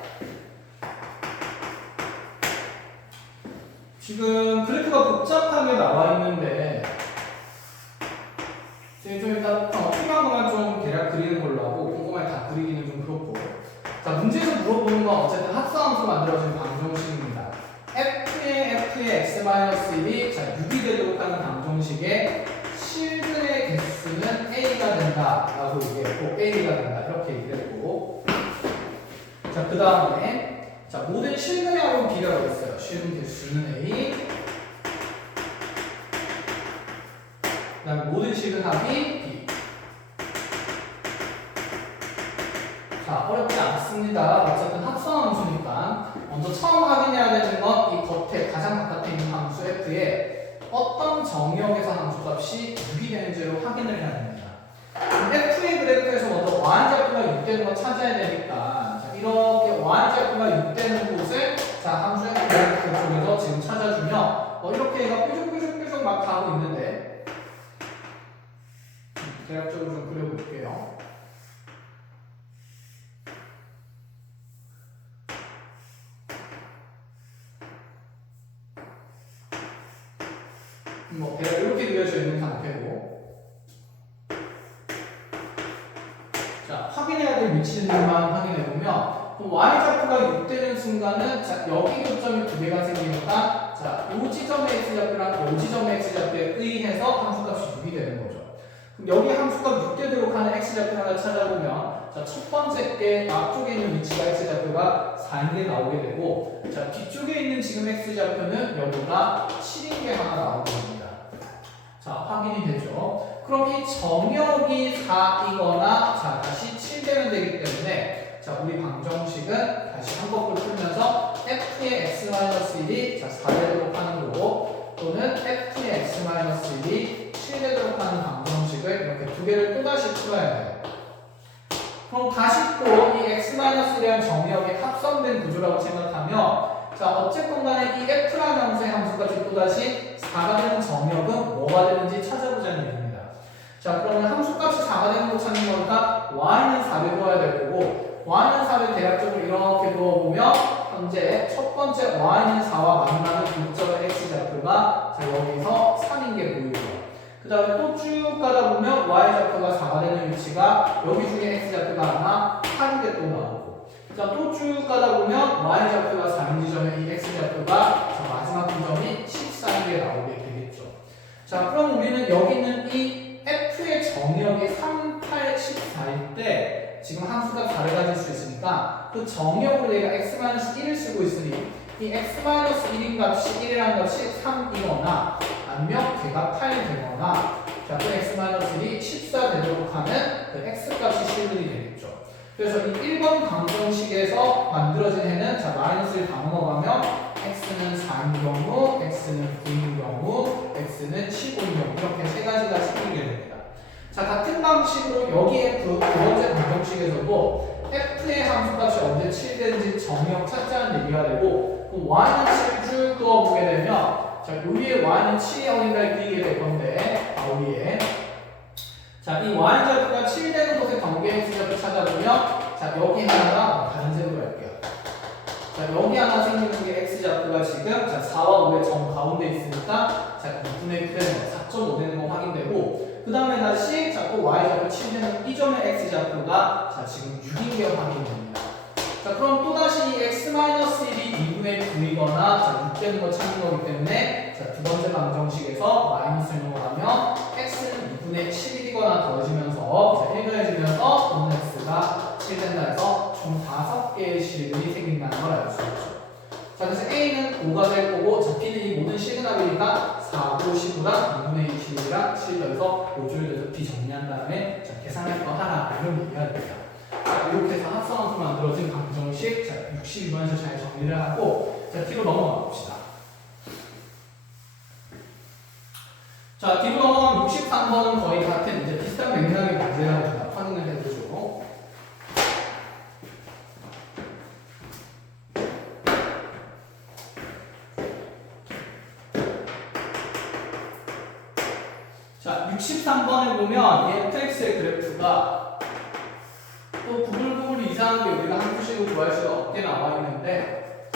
지금 그래프가 복잡하게 나와 있는데 좀 일단 필요한 것만 좀 대략 그리는 걸로 하고 꼼꼼하게 다 그리기는 좀 그렇고. 자, 문제에서 물어보는 건 어쨌든 합성함수 만들어진 방정식입니다. f의 x-1이 자 6이 되도록 하는 방정식의 실근의 개수는 a가 된다 라고 얘기했고 a가 된다 이렇게 얘기했고. 자, 그 다음에 자 모든 실근의 합은 b라고 했어요. 실근 개수는 a, 그 다음에 모든 실근 합이 b. 자, 어렵지 않습니다. 어쨌든 합성함수니까 먼저 처음 확인해야 되는 건 이 겉에 가장 바깥에 있는 함수 f에 어떤 정역에서 함수값이 6이 되는지를 확인을 해야 됩니다. f의 그래프에서 먼저 y좌표가 6 되는 거 찾아야 되니까 자, 이렇게 y좌표가 6 되는 곳을 자 함수 f 그래프 쪽에서 지금 찾아주면 이렇게 얘가 뾰족뾰족뾰족 막 가고 있는데 대략적으로 좀 그려볼게요. 대략 이렇게 그려져 있는 상태고, 자 확인해야 될 위치들만 확인해보면 y좌표가 6 되는 순간은 자 여기 교점이 2개가 생기니까 자이 지점의 x좌표랑 이 지점의 x좌표에 의해서 함수값이 6이 되는 거죠. 그럼 여기 함수값 6 되도록 하는 x좌표 하나 찾아보면 자 첫 번째 게 앞쪽에 있는 위치가 x좌표가 4인 게 나오게 되고, 자 뒤쪽에 있는 지금 x좌표는 여기가 7인 게 하나 나오게 됩니다. 자 확인이 되죠. 그럼 이 정역이 4이거나 자 다시 7 되면 되기 때문에 자 우리 방정식은 다시 한꺼풀 풀면서 f의 x-1이 자 4 되도록 하는 거고, 또는 f의 x-1이 7 되도록 하는 방정식을 이렇게 두 개를 또다시 풀어야 돼요. 그럼 다시 또 이 x-1이라는 정역이 합성된 구조라고 생각하면 자 어쨌건 간에 이 f라는 함수의 함수까지 또다시 4가 되는 정역은 뭐가 되는지 찾아보자는 얘기입니다. 자 그러면 함수값이 4가 되는 거 찾는 거니까 y는 4를 둬야 될 거고, y는 4를 대략적으로 이렇게 두어보면 현재 첫 번째 y는 4와 만나는 교점의 x좌표가 자 여기서 3인 게 보이고요. 그 다음에 또 쭉 가다 보면 y좌표가 4가 되는 위치가 여기 중에 x좌표가 하나 8인 게 또 나오고, 자 또 쭉 가다 보면 y좌표가 4인 지점에 이 x좌표가 자 마지막 지점이 14인 게 나오게 되겠죠. 자 그럼 우리는 여기 있는 이 f의 정역이 3, 8, 14일 때 지금 함수가 4를 가질 수 있으니까 그 정역으로 내가 x-1을 쓰고 있으니 이 x-1인 값이 1이라는 값이 3이거나 아니면 걔가 8 되거나 자 그 x-1이 14 되도록 하는 그 x값이 실근이 되겠죠. 그래서 이 1번 방정식에서 만들어진 해는 자 마이너스를 다 넘어가면 x는 4인 경우, x는 9인 경우, x는 15인 경우 이렇게 세 가지가 생기게 됩니다. 자 같은 방식으로 여기에 두 번째 방정식에서도 f의 함수값이 언제 7 되는지 정역 찾자는 얘기가 되고, 그 y는 7을 쭉 그어보게 되면 자 여기에 y는 7이 어딘가에 그리게 될 건데 위에 자 이 y좌표가 7 되는 곳의 관계 x좌표 찾아보면 자 여기 하나가 다른 색으로 할게요. 자 여기 하나 생기는 게 x좌표가 지금 자 4와 5의 정 가운데 있으니까 자 2분의 9 되는 거 4.5 되는 거 확인되고, 그 다음에 다시 자 또 y좌표 7 되는 이 점의 x좌표가 자 지금 6인 게 확인됩니다. 자 그럼 또다시 이 x-1이 2분의 9이거나 자 6 되는 거 찾는 거기 때문에 자 두 번째 방정식에서 마이너스를 넣어가면 x는 2분의 7이거나 더해지면서 자 1 더해지면서 또는 x가 7 된다 해서 총 5개의 실근이 생긴다는 걸 알 수 있죠. 자 그래서 a는 5가 될 거고 자 b는 이 모든 실근합이니까 4, 5, 15랑 2분의 21이랑 7 더해서 5조를 더해서 b 정리한 다음에 자 계산할 거 하나 이런 얘기가 됩니다. 자 이렇게 해서 합성함수 만들어진 방정식 자 62번에서 잘 정리를 하고 자 뒤로 넘어가 봅시다. 자 뒤로 넘어가면 63번은 거의 같은 이제 비슷한 맥락의 문제라고 확인을 해보죠. 자 63번에 보면 이 fx의 그래프가 또 구불구불 이상한 게 우리가 함수식을 구할 수가 없게 나와 있는데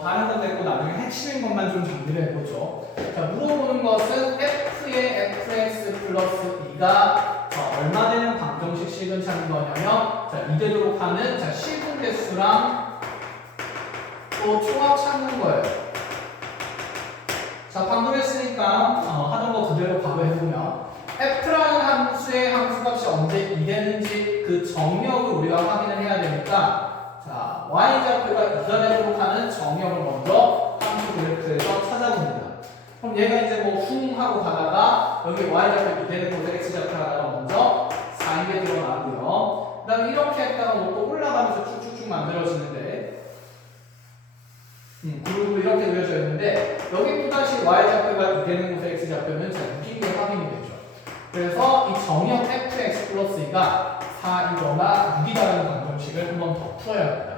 다른 건 됐고 나중에 핵심인 것만 좀 정리를 해보죠. 자, 물어보는 것은 f의 fx 플러스 2가 얼마 되는 방정식 식은 찾는 거냐면 자, 이되도록 하는 자, 실분 개수랑 또 총합 찾는 거예요. 자, 방금 했으니까 하던 거 그대로 바로 해보면 f라는 함수의 함수값이 언제 2되는지 그 정역을 우리가 확인을 해야 되니까 자, y좌표가 2가 되도록 하는 정역을 먼저 함수 그래프에서 찾아봅니다. 그럼 얘가 이제 뭐 쿵 하고 가다가 여기 y좌표 2 되는 곳에 x좌표 하다가 먼저 4인 게 들어가고요. 그 다음에 이렇게 했다가 뭐 또 올라가면서 쭉쭉쭉 만들어지는데 그룹으로 이렇게 그려져 있는데 여기 또다시 y좌표가 2 되는 곳에 x좌표는 잘 묶인 게 확인이 되죠. 그래서 이 정역 fx 플러스 2가 4이거나 6이라는 방정식을 한 번 더 풀어야 합니다.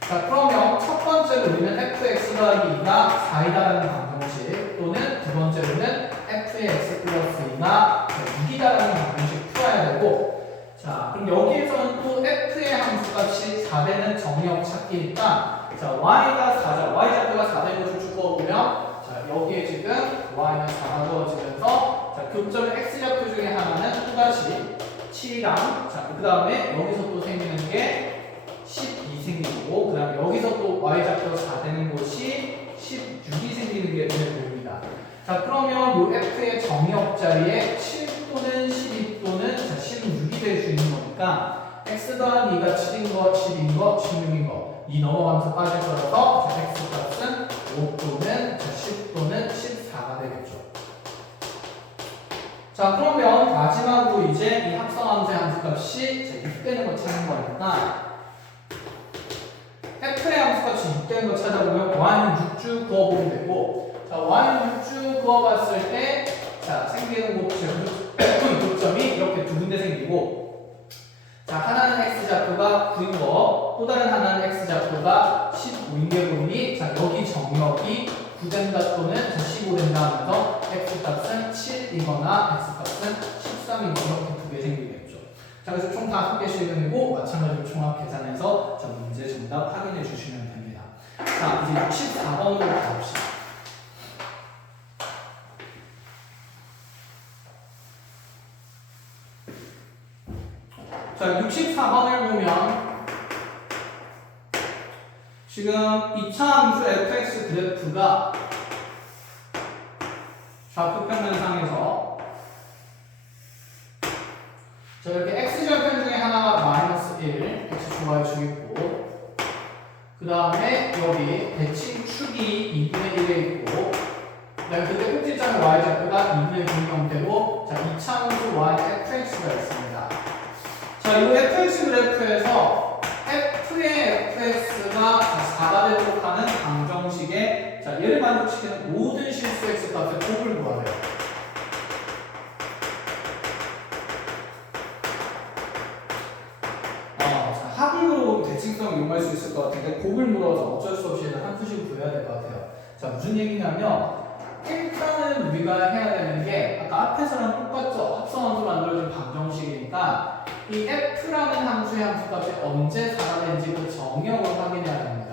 자, 그러면 첫 번째로 우리는 fx 더하기 2가 4이다라는 방정식 또는 두 번째로는 fx 플러스 2가 6이다라는 방정식 풀어야 되고 자, 그럼 여기에서는 또 f의 함수값이 4되는 정역 찾기니까 자, y가 4죠. y좌표가 4되는 것을 쭉 그어보면 자, 여기에 지금 y는 4가 그어지면서 자, 교점 x좌표 중에 하나는 또다시 7이랑 자, 그 다음에 여기서 또 생기는 게 12 생기고 그 다음에 여기서 또 y좌표 4 되는 곳이 16이 생기는 게 눈에 보입니다. 자, 그러면 요 f의 정역 자리에 7 또는 12 또는 자, 16이 될 수 있는 거니까 x 더하기 2가 7인 거, 10인 거, 16인 거 이 넘어가면서 빠질 거라서 자, x 값은 5 또는 자, 10 또는 14가 되겠죠. 자, 그러면 마지막으로 이제 이 합성함수의 함수값이 6되는 거 찾는 거니까 f의 함수값이 6되는 거 찾아보면 y는 6주 그어보면 되고 자, y는 6주 그어봤을 때 자, 생기는 교점이 이렇게 두 군데 생기고 자, 하나는 x좌표가 9인 거, 또 다른 하나는 x좌표가 15인 게 보니 자, 여기 정역이 9된다 또는 15된다 하면서 x값은 7이거나 x값은 13이거나 이렇게 두 개 생기겠죠. 자, 그래서 총 5개 실근이고 마찬가지로 종합 계산해서 자, 문제 정답 확인해 주시면 됩니다. 자, 이제 64번으로 가봅시다. 자, 64번을 보면 지금 2차 함수 fx 그래프가 좌표 평면상에서 자, 이렇게 x좌표 중에 하나가 마이너스 1, x축 y축 있고 그 다음에 여기 대칭 축이 2분의 1에 있고 그 다음에 그때 꼭지점의 y좌표가 2분의 1 형태로 자, 2차 함수 y fx가 있습니다. 자, 이 fx 그래프에서 f의 fx가 4가 되도록 하는 방정식에 자, 얘를 만족시키는 모든 실수 x 값의 곱을 구하래요. 자, 합으로 대칭성 이용할 수 있을 것 같은데 곱을 물어서 어쩔 수 없이 함수식을 구해야 될 것 같아요. 자, 무슨 얘기냐면 일단은 우리가 해야 되는 게 아까 앞에서랑 똑같죠. 합성함수 만들어준 방정식이니까 이 f라는 함수의 함수값이 언제 4가 되는지 그 정역을 확인해야 됩니다.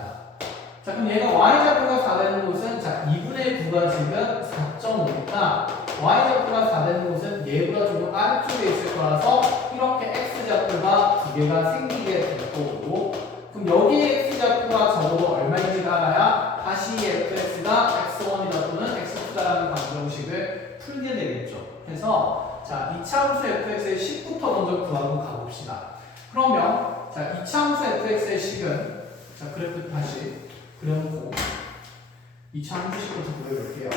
자, 그럼 얘가 y좌표가 4 되는 곳은 자, 2분의 9가 지금 4.5니까 y좌표가 4 되는 곳은 얘보다 조금 아래쪽에 있을 거라서 이렇게 x좌표가 두 개가 생기게 될 거고 그럼 여기 x좌표가 적어도 얼마인지가 알아야 다시 이 fx가 x1이다 또는 x2다라는 방정식을 풀게 되겠죠. 그래서 자, 2차 함수 fx의 식부터 먼저 구하고 가봅시다. 그러면 자, 2차 함수 fx의 식은 자, 그래프 다시 그려놓고 2차 함수 식부터 그려볼게요.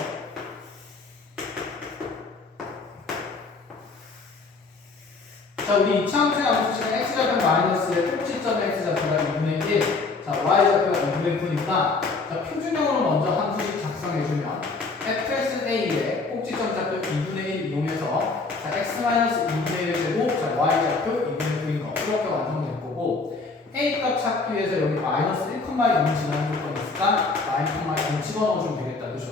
자, 우리 2차 함수의 함수식은 x좌표 마이너스의 꼭지점의 x좌표가 2분의 1 자, y좌표가 2분의 9니까 자, 표준형으로 먼저 함수식 작성해주면 fxa의 꼭지점 좌표 2분의 1 이용해서 자, x-2분의 1 제곱 자, y좌표 2분의 9인 거 이렇게 완성될 거고 a 값 찾기 위해서 여기 마이너스 1,0 지나는 조건이 있으니까 마이너스 1 집어넣어주면 되겠다. 그죠?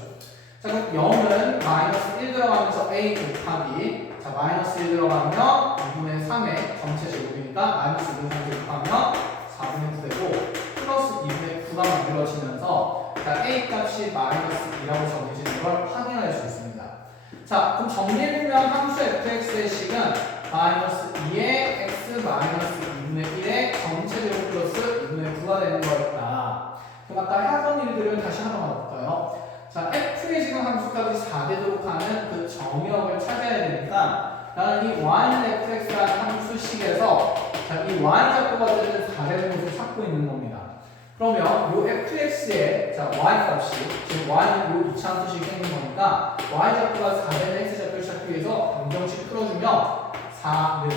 자, 그럼 0은 마이너스 1 들어가면서 a 곱하기 자, 마이너스 1 들어가면 2분의 3의 전체 제곱이니까 마이너스 2분의 3 곱하면 4분의 9되고 플러스 2분의 9가 만들어지면서 자, a 값이 마이너스 2라고 정해지는 걸 확인할 수 있습니다. 자, 그럼 정리해보면 함수 fx의 식은 마이너스 2의 x 마이너스 2분의 1의 전체 제곱 플러스 2분의 9가 되는 거였다. 그럼 아까 하던 일들을 다시 한번 가볼까요? 자, f의 지금 함수값이 4되도록 하는 그 정역을 찾아야 되니까 나는 이 y는 fx라는 함수식에서 자, 이 y좌표가 되는 4되는 것을 찾고 있는 겁니다. 그러면 요 fx의 자, y값이 지금 y는 요 이차함수식이 생긴 거니까 y좌표가 4되는 x좌표를 찾기 위해서 방정식 풀어주면 4는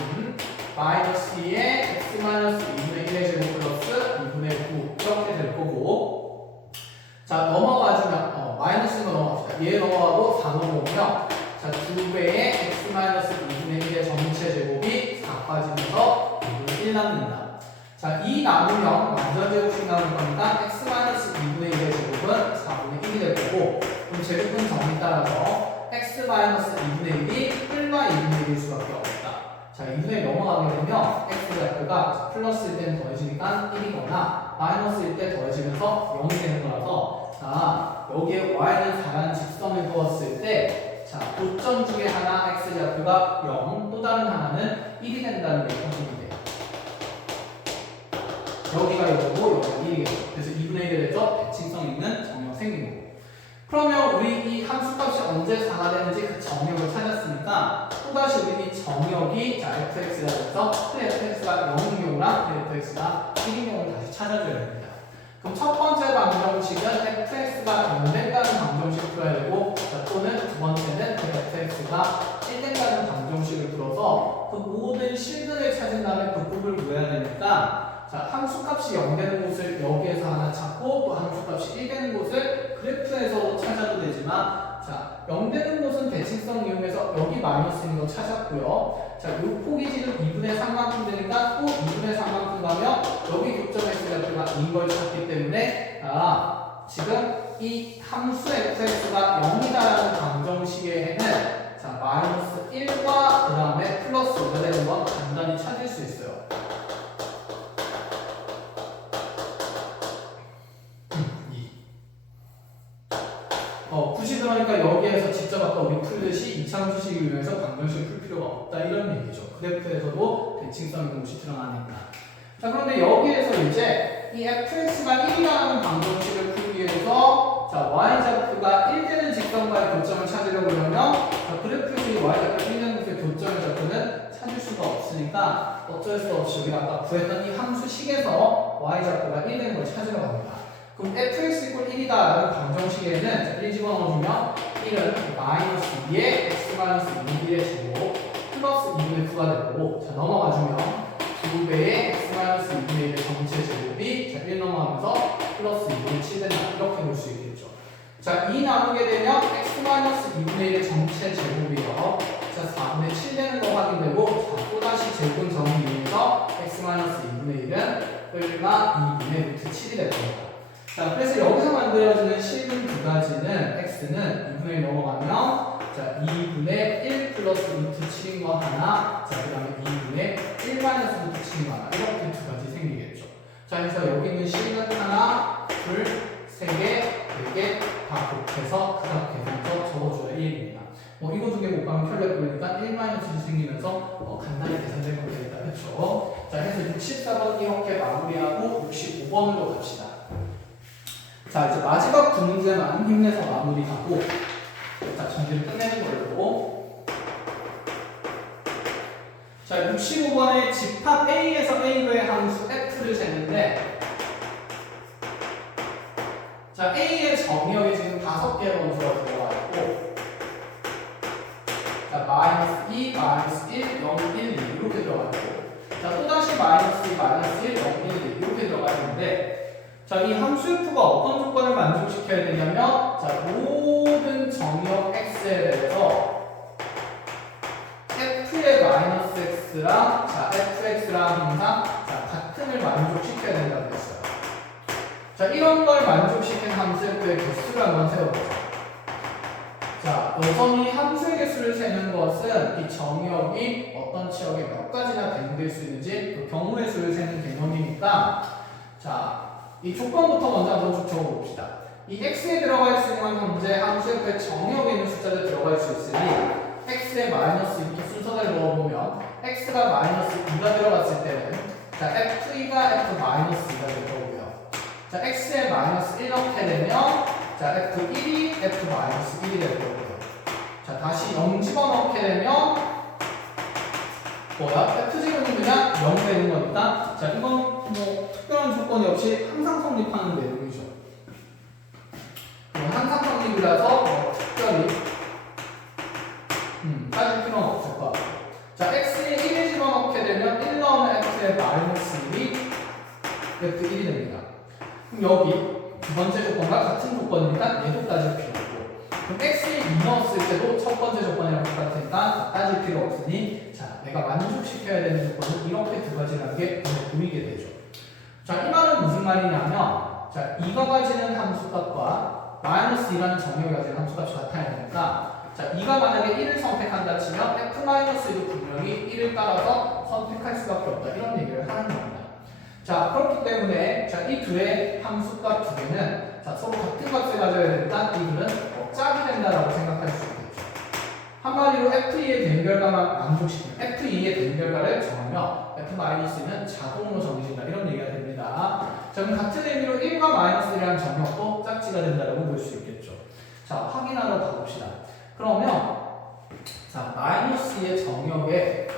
마이너스 2의 x 마이너스 2분의 1의 제곱 플러스 2분의 9 이렇게 될 거고 자 넘어가주면 마이너스는 넘어갑시다. 얘 넘어가고 4 넘어오면 자 2배의 x 마이너스 2분의 1의 전체 제곱이 4 빠지면서 2분의 1 남는다. 자 2 나누면 완전 제곱식 나오는 거니까 x 마이너스 2분의 1의 제곱은 4분의 1이 될 거고 그럼 제곱은 정리 따라서 x 마이너스 2분의 1이 1과 2분의 1일 수밖에 없다. 자, 2분의 1 넘어가게 되면 x좌표가 플러스일 때는 더해지니까 1이거나 마이너스일 때 더해지면서 0이 되는 거라서 자, 여기에 y는 4라는 직선을 그었을 때 자, 고점 중에 하나 x좌표가 0, 또 다른 하나는 1이 된다는 게 확인이 돼요. 여기가 0이고 여기가 1이겠죠. 그래서 2분의 1에 대해서 대칭성 있는 정역 생긴 거고 그러면 우리 이 함수값이 언제 4가 되는지 그 정역을 찾았으니까 또다시 우리 이 정역이 자 fx가 돼서 fx가 0인 경우랑 fx가 1인 경우를 다시 찾아줘야 됩니다. 그럼 첫 번째 방정식은 fx가 0된다는 방정식을 풀어야 되고 자, 또는 두 번째는 fx가 1된다는 방정식을 풀어서 그 모든 실근을 찾은 다음에 그 곱을 구해야 되니까 자, 함수값이 0 되는 곳을 여기에서 하나 찾고 또 함수값이 1 되는 곳을 그래프에서 찾아도 되지만 자, 0 되는 곳은 대칭성 이용해서 여기 마이너스인 거 찾았고요. 자, 요 폭이 지금 2분의 3만큼 되니까 또 2분의 3만큼 가면 여기 교점 x좌표가 2인 걸 찾기 때문에 지금 이 함수 fx가 0이다라는 방정식에는 자, 마이너스 1과 그 다음에 플러스 5가 되는 건 간단히 찾을 수 있어요. 굳이 그러니까 여기에서 직접 아까 우리 풀듯이 이차함수식을 이용해서 방정식을 풀 필요가 없다 이런 얘기죠. 그래프에서도 대칭성 있는 것이 드러나니까. 자 그런데 여기에서 이제 이 fx가 1이라는 방정식을 풀기 위해서 자 y좌표가 1 되는 직선과의 교점을 찾으려고 그러면 자 그래프에서 이 y좌표 1 되는 곳의 교점의 좌표는 찾을 수가 없으니까 어쩔 수 없이 우리가 아까 구했던 이 함수식에서 y좌표가 1 되는 걸 찾으러 갑니다. 그럼 fx = 1이다라는 방정식에는 1 집어넣어주면 1은 마이너스 2의 x 마이너스 2분의 1의 제곱 플러스 2분의 9가 되고 자 넘어가주면 2배의 x 마이너스 2분의 1의 전체 제곱이 자 1 넘어가면서 플러스 2분의 7 된다 이렇게 볼 수 있겠죠. 자 2 나누게 되면 x 마이너스 2분의 1의 전체 제곱이요. 자 4분의 7 되는 거 확인되고 자 또다시 제곱 정리해서 x 마이너스 2분의 1은 1과 2분의 루트 7이 될 겁니다. 자, 그래서 여기서 만들어지는 식은 두 가지는 x는 2분의 1 넘어가면 자, 2분의 1 플러스 루트 7인 거 하나 자, 그 다음에 2분의 1 마이너스 루트 7인 거 하나 이렇게 두 가지 생기겠죠. 자, 그래서 여기 있는 식은 하나, 둘, 세 개, 네 개 다 곱해서 그닥 계산해서 적어줘야 1입니다. 이거 두 개 곱하면 켤레 꼴리니까 1 마이너스 1이 생기면서 간단히 계산되면 되겠다. 그렇죠? 자, 그래서 64번 이렇게 마무리하고 65번으로 갑시다. 자 이제 마지막 두 문제만 힘내서 마무리하고 자 정리를 끝내는 걸로 자 65번에 집합 A에서 A로의 함수 F를 쟀는데 자 A의 정의역이 지금 5개의 원소가 들어가 있고 자 마이너스 2, 마이너스 1, 0, 1, 2 이렇게 들어가 있고 자 또다시 마이너스 2, 마이너스 1, 0, 1, 2 이렇게 들어가 있는데 자, 이 함수 F가 어떤 조건을 만족시켜야 되냐면 자, 모든 정역 X에 대해서 F의 마이너스 X랑 자, FX랑 항상 자, 같음을 만족시켜야 된다고 했어요. 자, 이런 걸 만족시킨 함수 F의 개수를 한번 세워보자. 자, 자, 여전히 함수의 개수를 세는 것은 이 정의역이 어떤 치역에 몇 가지나 배분될 수 있는지 그 경우의 수를 세는 개념이니까 자, 이 조건부터 먼저 한번 쭉 적어봅시다. 이 x에 들어갈 수 있는 현재 함수 옆에 정의역에 있는 숫자들 들어갈 수 있으니 x에 마이너스 이렇게 순서대로 넣어보면 x가 마이너스 2가 들어갔을 때는 자, f2가 f 마이너스 2가 될 거고요. 자, x에 마이너스 1 넣게 되면 자, f1이 f 마이너스 1이 될 거고요. 자, 다시 0 집어넣게 되면 뭐야? f제곱은 그냥 0 되는 거니까 자, 이건 뭐 특별한 조건이 없이 항상 성립하는 내용이죠. 항상 성립이라서 뭐 특별히 따질 필요는 없을 것 같아요. 자, x에 1을 집어넣게 되면 1 넣으면 f에 마이너스 1이 f1이 됩니다. 그럼 여기 두 번째 조건과 같은 조건이니까 얘도 따질 필요 없고 그럼 x에 2 넣었을 때도 첫 번째 조건이랑 똑같으니까 따질 필요 없으니 자, 내가 만족시켜야 되는 조건은 이렇게 두 가지라는 게 눈에 보이게 되죠. 자, 이 말은 무슨 말이냐면 자, 2가 가지는 함수값과 마이너스 2라는 정의가 가지는 함수값이 같아야 되니까 자, 2가 만약에 1을 선택한다 치면 f-1도 분명히 1을 따라서 선택할 수밖에 없다 이런 얘기를 하는 겁니다. 자, 그렇기 때문에 자, 이 둘의 함수값 두 개는 자, 서로 같은 값을 가져야 되니까 이 둘은 짝이 된다라고 생각할 수 있겠죠. 한마디로 f2의 대결과만 만족시키면 f2의 대결과를 정하면 f-는 자동으로 정해진다 이런 얘기가 됩니다. 자, 그럼 같은 의미로 1과 마이너스 1이라는 정역도 짝지가 된다라고 볼 수 있겠죠. 자, 확인하러 가봅시다. 그러면 자, 마이너스 2의 정역에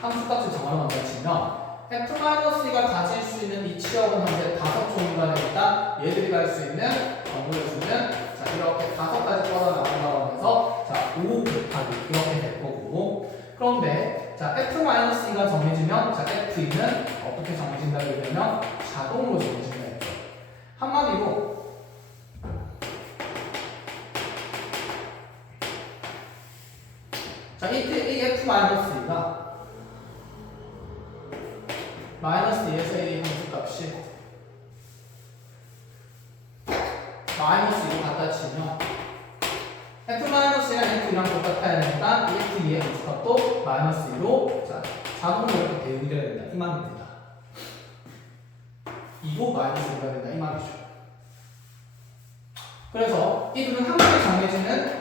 함수값을 정하러 간다 치면 f-2가 가질 수 있는 이 치역은 현재 5종류가 되니까 얘들이 갈 수 있는 경우의 수는 자, 이렇게 5가지 뻗어나간다고 하면서 자, 5 곱하기 이렇게 될 거고 그런데 자, f-2가 정해지면 자, f2는 어떻게 정해진다고 하면 자동으로 정해진다 했죠. 한마디로 자, 이 f-2가 마이너스 2에서 이 함수값이 마이너스 2로 갖다 치면 f-랑 f2랑 똑같아야 되니까 이 f2의 함수값도 마이너스 2로 자, 자동으로 이렇게 대응이 되어야 된다 이 말입니다. 2도 마이너스 2가 된다 이 말이죠. 그래서 이 둘은 함께 정해지는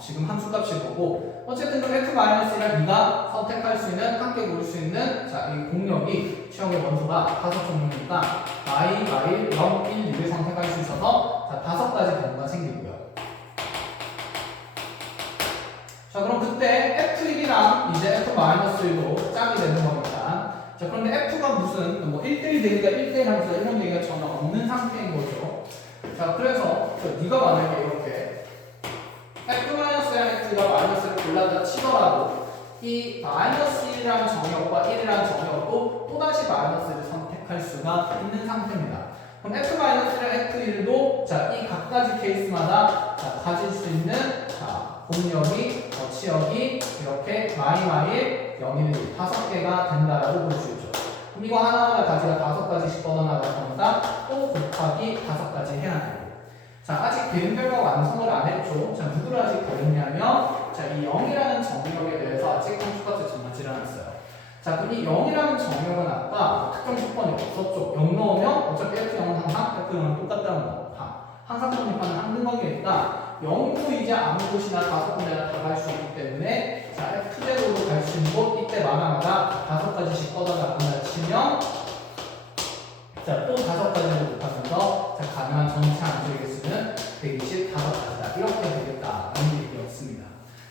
지금 함수값일 거고 어쨌든 그 f-랑 2가 선택할 수 있는 함께 고를 수 있는 자, 이 공역이 치역의 원소가 5종류니까 i, 0, 1, 2를 선택할 수 있어서 자, 5가지 경우가 생기고요. 자, 그럼 그때 f1이랑 이제 f-1도 짝이 되는 거니까 자, 그런데 f가 무슨 뭐 1대1 되니까 1대1 함수다 이런 얘기가 전혀 없는 상태인 거죠. 자, 그래서 네가 만약에 이렇게 f-랑 f가 마이너스를 골랐다 치더라도 이 마이너스 1이라는 정역과 1이라는 정역도 또다시 마이너스를 선택할 수가 있는 상태입니다. 그럼 f-랑 f1도 자, 이 각가지 케이스마다 자, 가질 수 있는 자, 공역이 치역이 이렇게 마이 0, 5개가 된다라고 볼 수 있죠. 그럼 이거 하나하나 가지가 5가지씩 뻗어나가니까 또 곱하기 5가지 해야 돼요. 자, 아직 대응결과 완성을 안 했죠. 자, 누구를 아직 더 했냐면 자, 이 0이라는 정역에 대해서 아직 함수값을 정하지 않았어요. 자, 그럼 이 0이라는 정역은 아까 특정 조건이 없었죠. 0 넣으면 어차피 f0은 항상 f0은 똑같다는 거. 항상 성립하는 항등관계니까 0도 이제 아무 곳이나 5군데나 다 갈 수 있기 때문에 자, f제도로 갈 수 있는 곳 이때 마다마다 5가지씩 뻗어나간다 치면 자, 또 5가지를 곱하면서 자, 가능한 전체 함수의 개수는 125가지다. 이렇게 되겠다라는 얘기였습니다.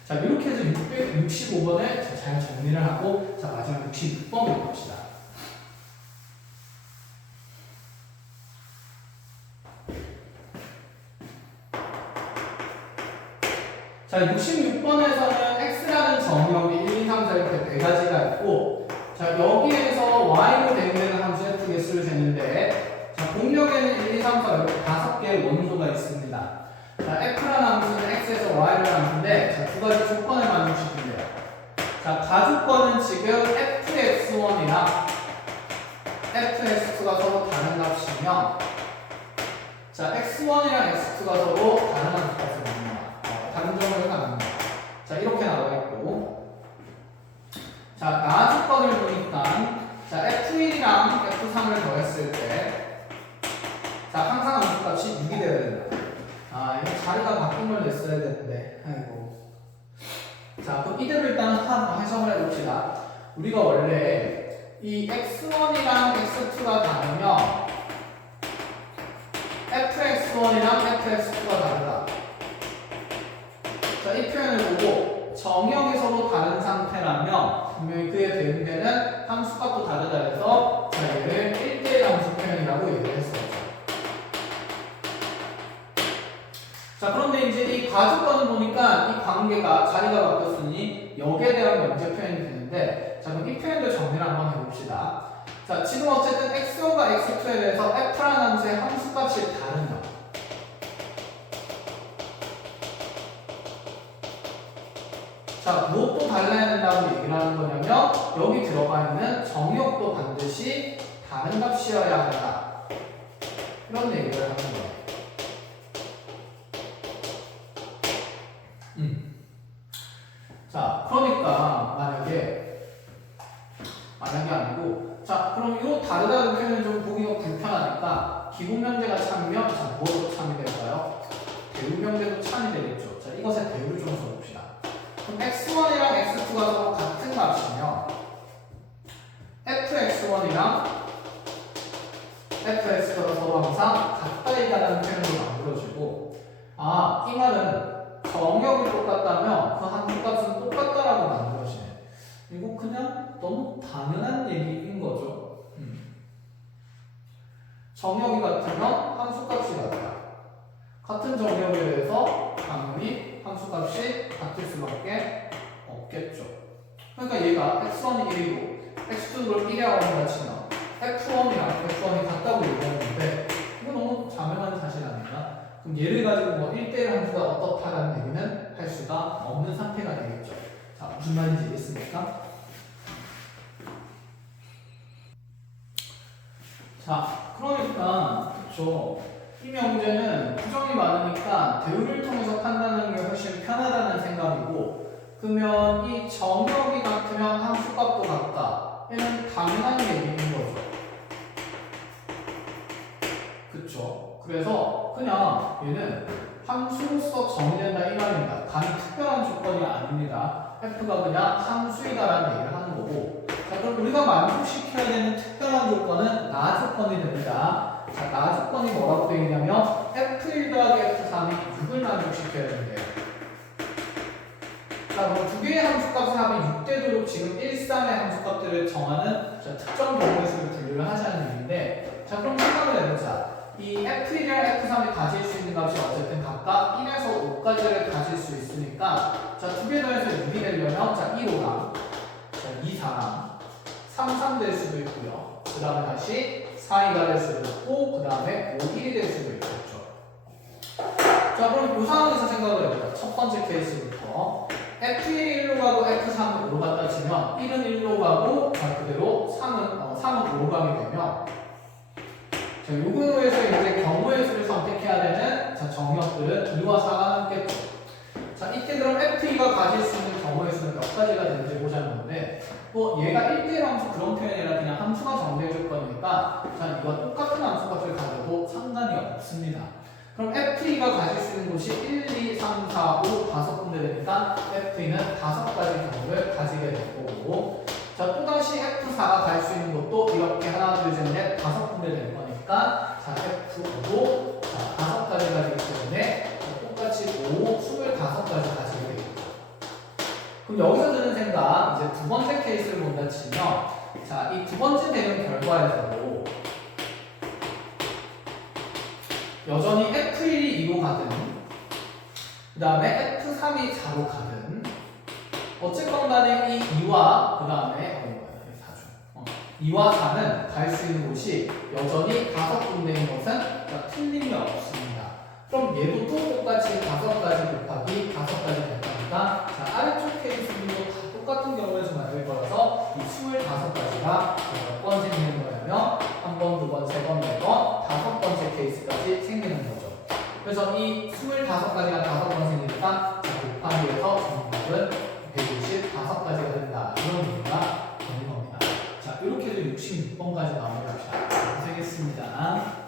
자, 이렇게 해서 665번을 잘 정리를 하고 자, 마지막 66번을 봅시다. 자, 66번에서는 x라는 정의역이 1, 2, 3, 4 이렇게 4가지가 있고 자, 여기에서 y로 대응되는 함수 f 개수를 쟀는데 자, 공역에는 1, 2, 3, 4 이렇게 5개의 원소가 있습니다. 자, f라는 함수는 x에서 y라는 함수인데 자, 2가지 조건을 만족시킨대요. 자, 가조건은 지금 fx1이랑 fx2가 서로 다른 값이면 자, x1이랑 x2가 서로 다른 함수 값을 줍니다. 다른 점을 자리가 바뀐 걸 냈어야 되는데 아이고. 자 그럼 이대로 일단 하나 해석을 해봅시다. 우리가 원래 이 x1이랑 x2가 다르면 fx1이랑 fx2가 다르다. 자 이 표현을 보고 정역에서도 다른 상태라면 분명히 그에 대응되는 함수값도 다르다 해서 자 얘를 1대1 함수 표현이라고 얘기를 했어요. 자 그런데 이제 이 가주권을 보니까 이 관계가 자리가 바뀌었으니 여기에 대한 면제 표현이 되는데 자 그럼 이 표현도 정리를 한번 해봅시다. 자 지금 어쨌든 x1과 x2에 대해서 f라는 함수의 함수값이 다르면 자 무엇도 달라야 된다고 얘기를 하는 거냐면 여기 들어가 있는 정역도 반드시 다른 값이어야 한다. 이런 얘기를 하는 거예요. 자, 그러니까 만약에 아니고 자, 그럼 이 다르다는 표현을 좀 보기가 불편하니까 기본명제가 참이면 자, 뭐로 참이 될까요? 대우명제도 참이 되겠죠. 자, 이것의 대우를 좀 써봅시다. 그럼 x1이랑 x2가 서로 같은 값이면 fx1이랑 fx가 서로 항상 같다이다라는 표현으로 만들어지고 아, 이 말은 정역이 똑같다면 그 함수값은 똑같다라고 만들어지네. 이거 그냥 너무 당연한 얘기인 거죠. 정역이 같으면 함수값이 같다. 같은 정역에 대해서 당연히 함수값이 같을 수밖에 없겠죠. 그러니까 얘가 x1이 1이고 x2를 1이라고 한다 치면 f1이랑 f1이 같다고 얘기하는데 이거 너무 자명한 사실 아닌가? 그럼 얘를 가지고 뭐 1대1 함수가 어떻다라는 얘기는 할 수가 없는 상태가 되겠죠. 자, 무슨 말인지 이해했습니까? 자, 그러니까 그쵸. 이 명제는 부정이 많으니까 대우를 통해서 판단하는 게 훨씬 편하다는 생각이고 그러면 이 정역이 같으면 함수값도 같다. 얘는 당연한 얘기인 거죠. 그쵸. 그래서 그냥 얘는 함수로서 정의된다 이 말입니다. 단히 특별한 조건이 아닙니다. f가 그냥 함수이다라는 얘기를 하는 거고 자 그럼 우리가 만족시켜야 되는 특별한 조건은 나 조건이 됩니다. 자, 나 조건이 뭐라고 되어 있냐면 f1 더하기 f3이 6을 만족시켜야 된대요. 자 그럼 두 개의 함수값의 합이 6 되도록 지금 1, 3의 함수값들을 정하는 자, 특정 경우의 수를 분류를 하자는 얘기인데 자 그럼 생각을 해보자. 이 f1이랑 f3이 가질 수 있는 값이 어쨌든 각각 1에서 5까지를 가질 수 있으니까 자, 두 개 더해서 6이 되려면 자, 1, 5랑 자, 2, 4랑 3, 3 될 수도 있고요. 그 다음에 다시 4, 2가 될 수도 있고 그 다음에 5, 1이 될 수도 있겠죠. 자 그럼 이 상황에서 생각을 해보자. 첫 번째 케이스부터 f1이 1로 가고 f3은 5로 갔다 치면 1은 1로 가고 자, 그대로 3은 5로 가게 되면 자, 요거에서 이제 경우의 수를 선택해야 되는 자, 정역들은 2와 4가 남겠죠. 자, 이때 그럼 f2가 가질 수 있는 경우의 수는 몇 가지가 되는지 보자는 건데 뭐 얘가 1대1 함수 그런 표현이 아니라 그냥 함수가 정대해줄 거니까 자, 이와 똑같은 함수값을 가져도 상관이 없습니다. 그럼 f2가 가질 수 있는 곳이 1, 2, 3, 4, 5, 5군데 되니까 f2는 5가지 경우를 가지게 될 거고 자, 또다시 f4가 갈 수 있는 것도 이렇게 하나, 둘, 셋, 넷, 5군데 될 거니까 자, f5도 자, 5가지 가지기 때문에 똑같이 5, 25가지 가지게 되겠죠. 그럼 여기서 드는 생각, 이제 두 번째 케이스를 본다 치면 자, 이 두 번째 대응 결과에서도 여전히 f1이 2로 가든 그 다음에 f3이 4로 가든 어쨌건 간에 이 2와 그 다음에 2와 4는 갈 수 있는 곳이 여전히 5군데인 것은 틀림이 없습니다. 그럼 얘도 또 똑같이 5가지 곱하기 5가지 될 거니까 자, 아래쪽 케이스도 다 똑같은 경우에서 만들 거라서 이 25가지가 몇 번 생기는 거냐면 한 번, 두 번, 세 번, 네 번, 5번째 케이스까지 생기는 거죠. 그래서 이 25가지가 5번 생기니까 자, 곱하기에서 정답은 125가지가 된다. 이런 의미가 되는 겁니다. 자, 이렇게 해서 66번까지 나오게 합시다. 고생했습니다.